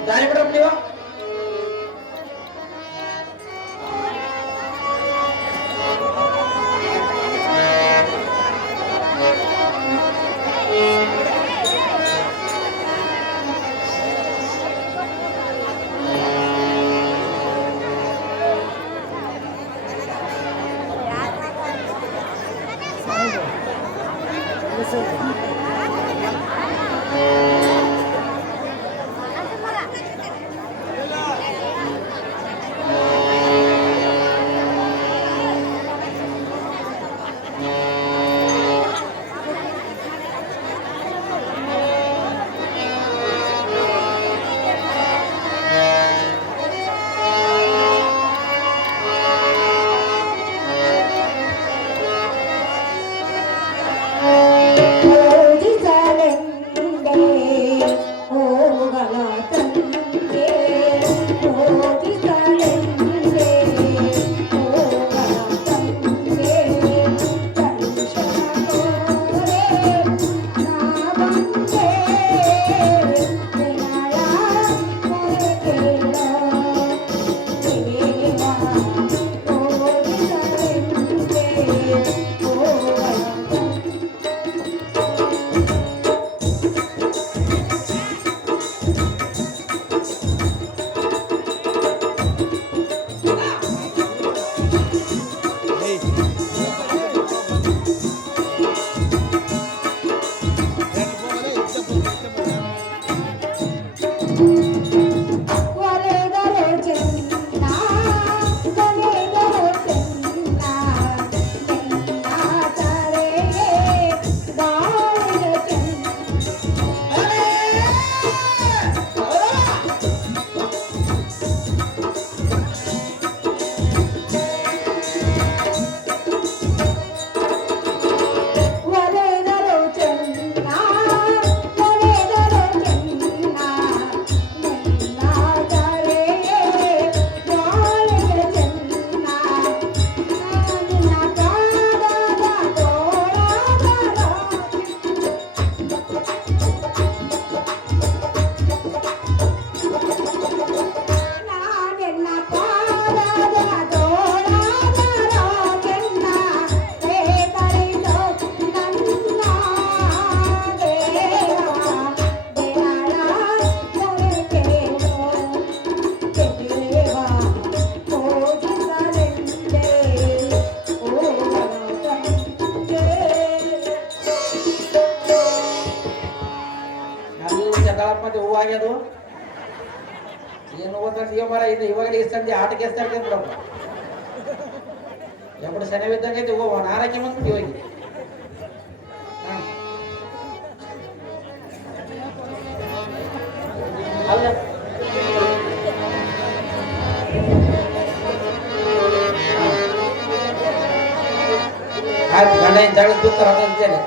ದಾರಿ ಬಿಡಪ್ಪ ನೀವು. ಮತ್ತೆ ಹೂವಾಗ್ಯದು ಏನು ಓದ್ತೀವ ಮರ ಇದು ಇವಾಗಲೇ ಸಂಜೆ ಆಟಕ್ಕೆ ಎಸ್ತಾರ್ಕೆ ಬಿಡಪ್ಪ ಎಪ್ಪಡು ಸೆನೆವಿದ್ದಂಗೆ ಹೋಗುವ ನಾರಕ್ಕೆ ಬಂದ್ಬಿಟ್ಟು ಹೋಗಿ ಅಲ್ಲ ಆಯ್ತು ಗಂಡ ಏನು ಜಗಳ ಬಿತ್ತರ ಅಂತೇಳಿ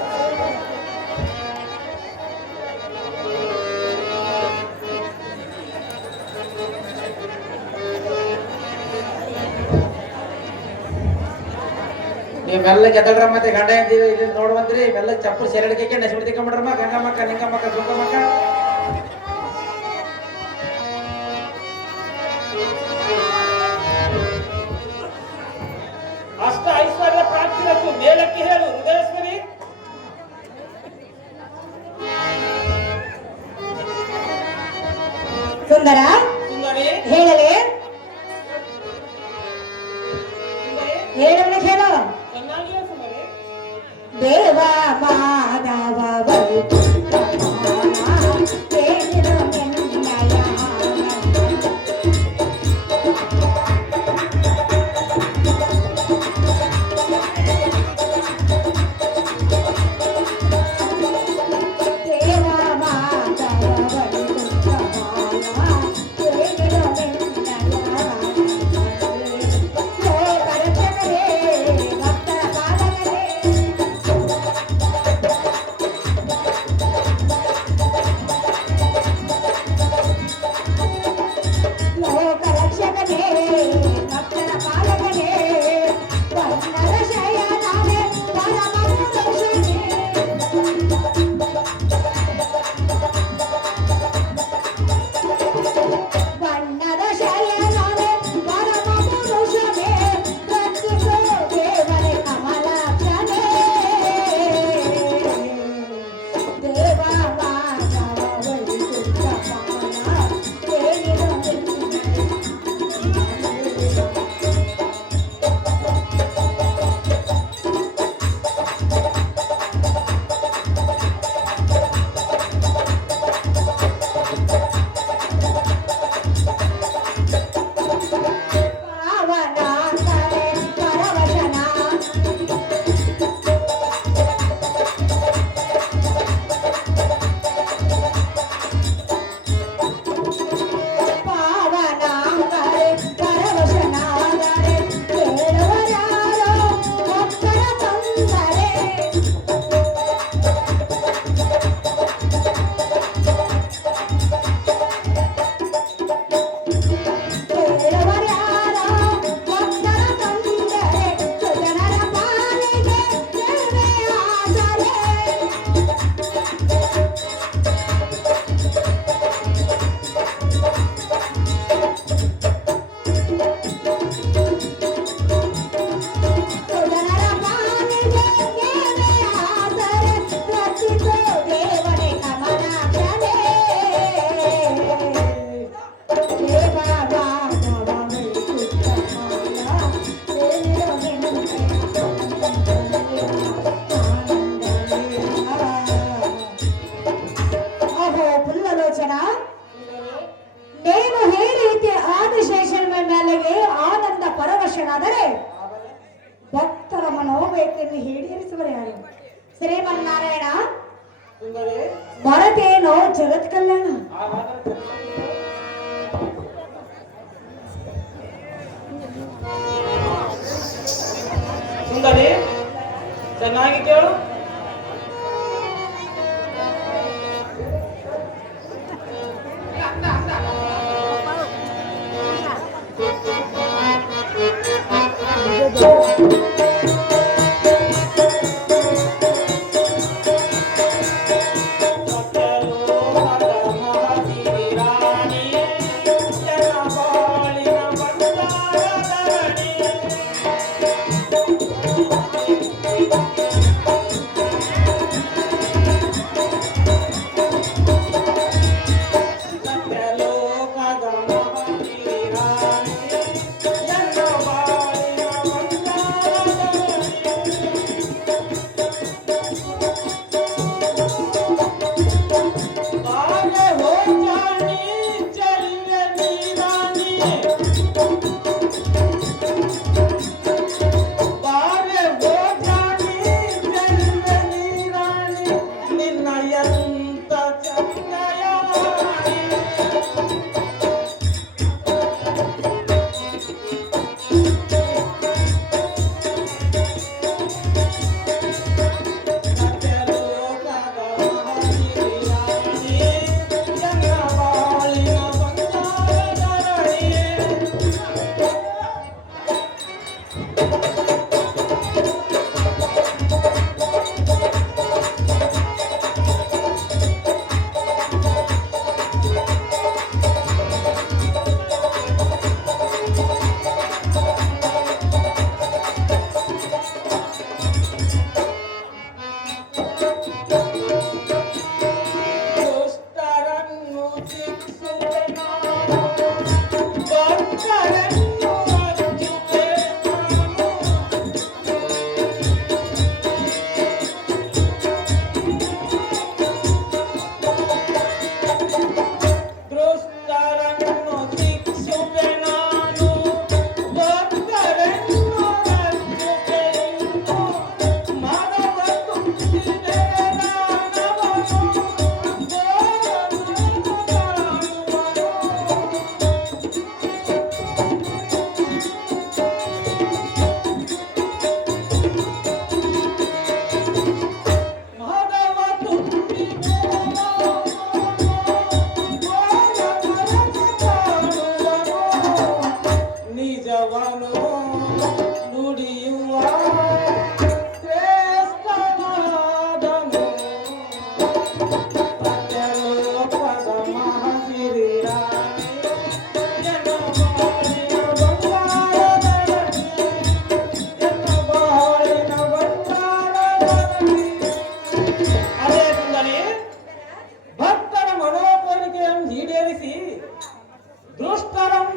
ನೀವು ಮೆಲ್ಲಗೆ ಎದಳ್ರ ಮತ್ತೆ ಗಂಡ ಎಂದಿದ್ರು ಇಲ್ಲಿ ನೋಡುವಂತ್ರಿ ಮೆಲ್ಲಗೆ ಚಪ್ಪಲ್ ಸೆರಳಿಕೆ ನಸಿಬಿಡ್ತಿ ಕಂಬಿಡ್ರಮ್ಮ ಗಂಗಮ್ಮಕ್ಕ ನಿಂಗಮ್ಮಕ್ಕ ಸುಂಕಮ್ಮಕ್ಕ ಅಷ್ಟ ಐಶ್ವರ್ಯ ಪ್ರಾಪ್ತಿರತ್ತು ಮೇಲಕ್ಕೆ ಹೇಳು ಹೃದಯೇಶ್ವರಿ. ಸುಂದರ ಸುಂದರಿ ಹೇಳಲೇ ಸುಂದರಿ ಹೇಳವನ ಹೇಳೋ ಚೆನ್ನಾಗಿಲ್ಲ ಸುಂದರಿ. ದೇವ ಮಾಧವ ಸಂತೋಷನಾದರೆ ಭಕ್ತರ ಮನೋಭಯತೆಯನ್ನು ಈಡೇರಿಸುವರು ಯಾರು? ಶ್ರೀಮನ್ನಾರಾಯಣ ಸುಂದರಿ ಮರತೇನೋ ಜಗತ್ ಕಲ್ಯಾಣ. ಸುಂದರಿ ಚೆನ್ನಾಗಿ ಕೇಳು.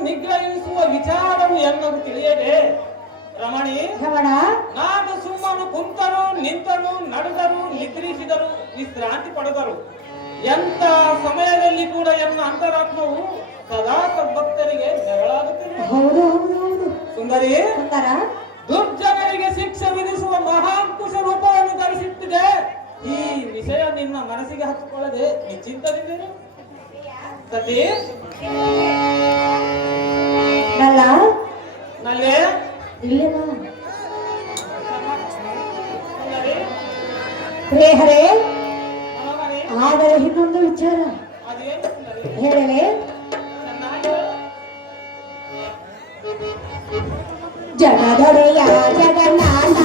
ನಿಗ್ರಹಿಸುವ ವಿಚಾರವು ಎನ್ನದು ತಿಳಿಯದೆ ರಮಣಿ ರಮಣ ನಾನು ಸುಮ್ಮನು ಕುಂತರು ನಿಂತರು ನಡೆದರು ನಿದ್ರಿಸಿದರು ವಿಶ್ರಾಂತಿ ಪಡೆದರು ಎಂತ ಸಮಯದಲ್ಲಿ ಕೂಡ ಎನ್ನ ಅಂತರಾತ್ಮವು ಸದಾ ಸದ್ಭಕ್ತರಿಗೆ ನೆರಳಾಗುತ್ತಿದೆ. ಹೌದು ಹೌದು ಹೌದು ಸುಂದರಿ ಸುಂದರ ದುರ್ಜನರಿಗೆ ಶಿಕ್ಷೆ ವಿಧಿಸುವ ಮಹಾಂಕುಶ ರೂಪವನ್ನು ಧರಿಸುತ್ತಿದೆ. ಈ ವಿಷಯ ನಿನ್ನ ಮನಸ್ಸಿಗೆ ಹತ್ತಿಕೊಳ್ಳದೆ ನಿಶ್ಚಿಂತದಿದ್ದೇನೆ ಸತಿ. ನಲ್ಲ ನಲ್ಲೇ ಇಲ್ಲೇ ಬಾ. ಸುಂದರಿ ಹರೇ ಹರೇ ಮನೋಹರಿ ಆದರೆ ಇನ್ನೊಂದು ವಿಚಾರ ಅದೇನು ಸುಂದರಿ ಹೇಳಲೇ. ಚೆನ್ನಾಗಿ ಹೇಳು. ಜಗದೊಡೆಯ ಜಗನ್ನಾಥ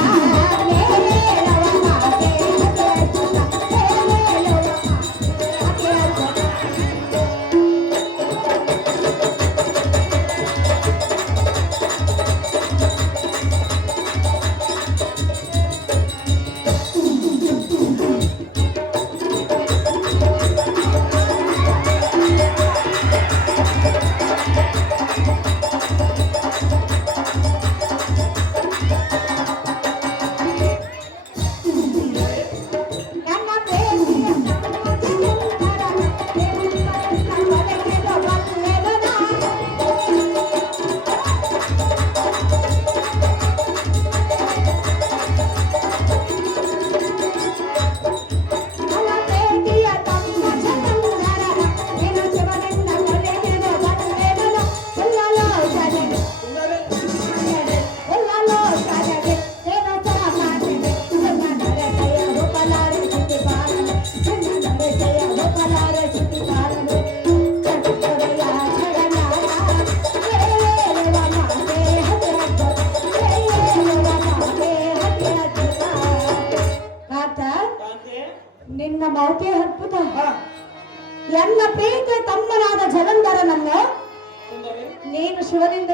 ಮೇಲೇಳುವ ಮಾತೆ ಮೇಲೇಳುವ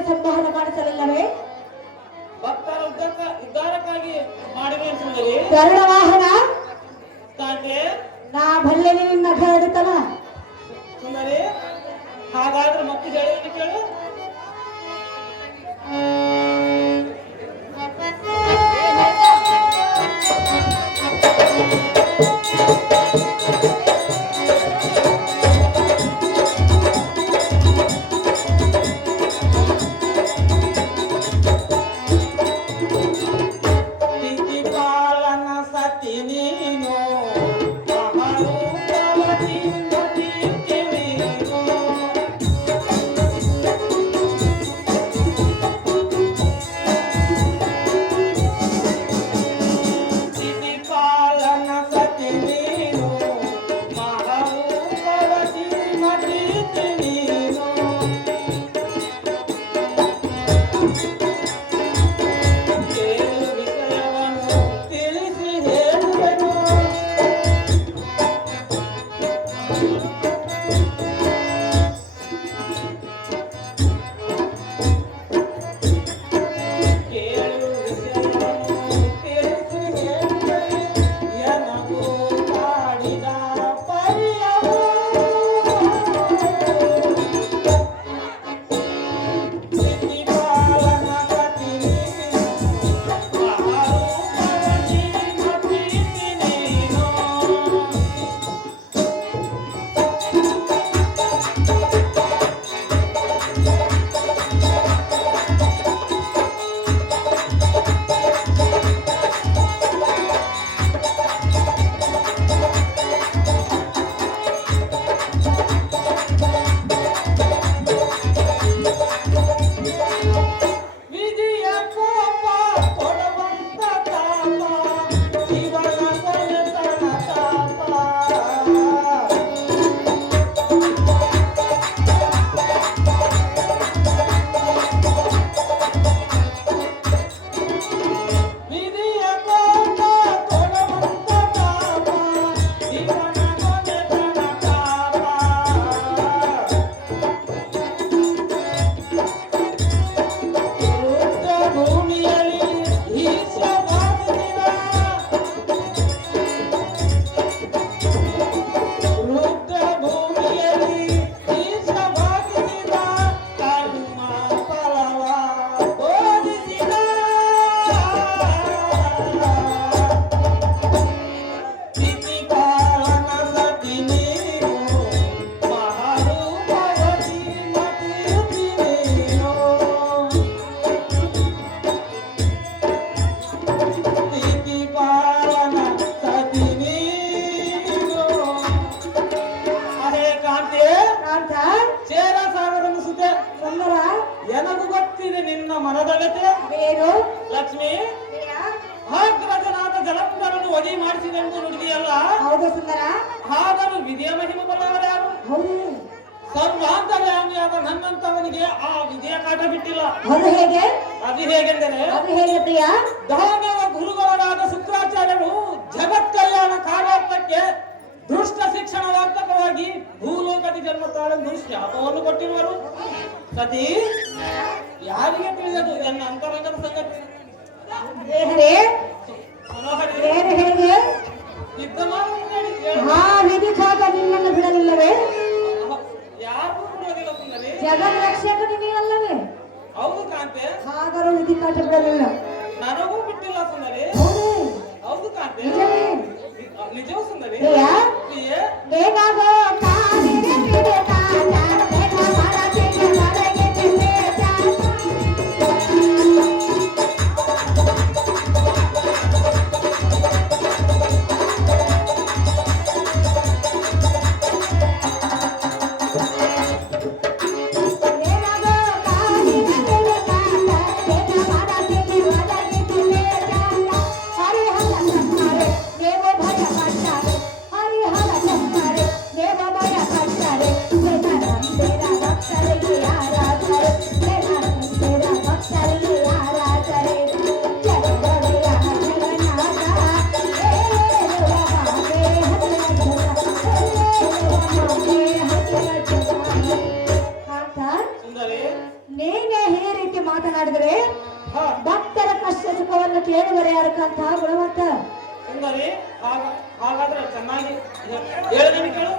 ಸಂವಹನ ಮಾಡಿಸಲಿಲ್ಲವೇ? ಭಕ್ತರ ಉದ್ಧಾರಕ್ಕಾಗಿ ಮಾಡಿವೆ ಸುಂದರಿ. ಗರುಡ ವಾಹನ ತಾಂಡೆ ನಾ ಬಲ್ಲೆನೆ ನಿನ್ನ ಗರುಡತನ. ಸುಂದರಿ, ಹಾಗಾದ್ರೆ ಮತ್ತೆ ಹೇಳಿದ್ರೆ ಕೇಳು. ಮನದೊಳತೆ ಬೇರು ಲಕ್ಷ್ಮಿ ಹಾಗ್ರಜನಾದ ಜಲಂಧರನ್ನು ವಧೆ ಮಾಡಿಸಿದೆಂದು ನುಡಿದೆಯಲ್ಲ. ಹೌದು ಸುಂದರ. ಹಾಗಲು ವಿಧಿಯ ಮಹಿಮೆ ಬಲ್ಲವರು ಯಾರು? ಸರ್ವಾಂತರ್ಯಾಮಿಯಾದ ನನ್ನಂತವನಿಗೆ ಆ ವಿಧಿಯ ಕಾಟ ಬಿಟ್ಟಿಲ್ಲ. ಅದು ಹೇಗೆ? ಅದು ಹೇಗೆಂದರೆ ಪ್ರಿಯ ದಾನವ ಗುರುಗಳಾದ ಶುಕ್ರಾಚಾರ್ಯರು ಜಗತ್ ಕಲ್ಯಾಣ ಕಾರ್ಯಾರ್ಥಕ್ಕೆ ದುಷ್ಟ ಶಿಕ್ಷಣವಾರ್ಥಕವಾಗಿ ಭೂಲೋಕದ ಜನ್ಮ ತಾಳೆಂದು ಶಾಪವನ್ನು ಕೊಟ್ಟಿರುವರು. ಸತಿ ಯಾರಿಗೆ ತಿಳಿದದು ಎನ್ನ ಅಂತರಂಗದ ಸಂಗತಿ? ನಿನ್ನನ್ನು ಬಿಡಲಿಲ್ಲವೇ? ಯಾರು ಬಿಡೋದಿಲ್ಲ ಸುಂದರಿ. ಜಗದ್ರಕ್ಷಕ ನೀನಲ್ಲವೇ? ಹೌದು ಕಾಂತೆ. ಹಾಗಾದರೂ ವಿಧಿ ಕಾಟ ಬಿಡಲಿಲ್ಲ. ನನಗೂ ಬಿಟ್ಟಿಲ್ಲ ಸುಂದರಿ. ಹೌದು ಕಾಂತೆ. ನಿಜವೂ ಸುಂದರಿ. ಏನಾಗೋ ನೀನೇ ಹೇರಿ ಹೀಗೆ ಮಾತನಾಡಿದರೆ ಭಕ್ತರ ಕಷ್ಟ ಸುಖವನ್ನು ಕೇಳುವರೆ ಯಾರಕ್ಕಂತ ಗುಣವಂತ. ಸುಂದರಿ ಹಾಗಾದ್ರೆ ಚೆನ್ನಾಗಿ ಹೇಳದೇನು ಕೇಳು.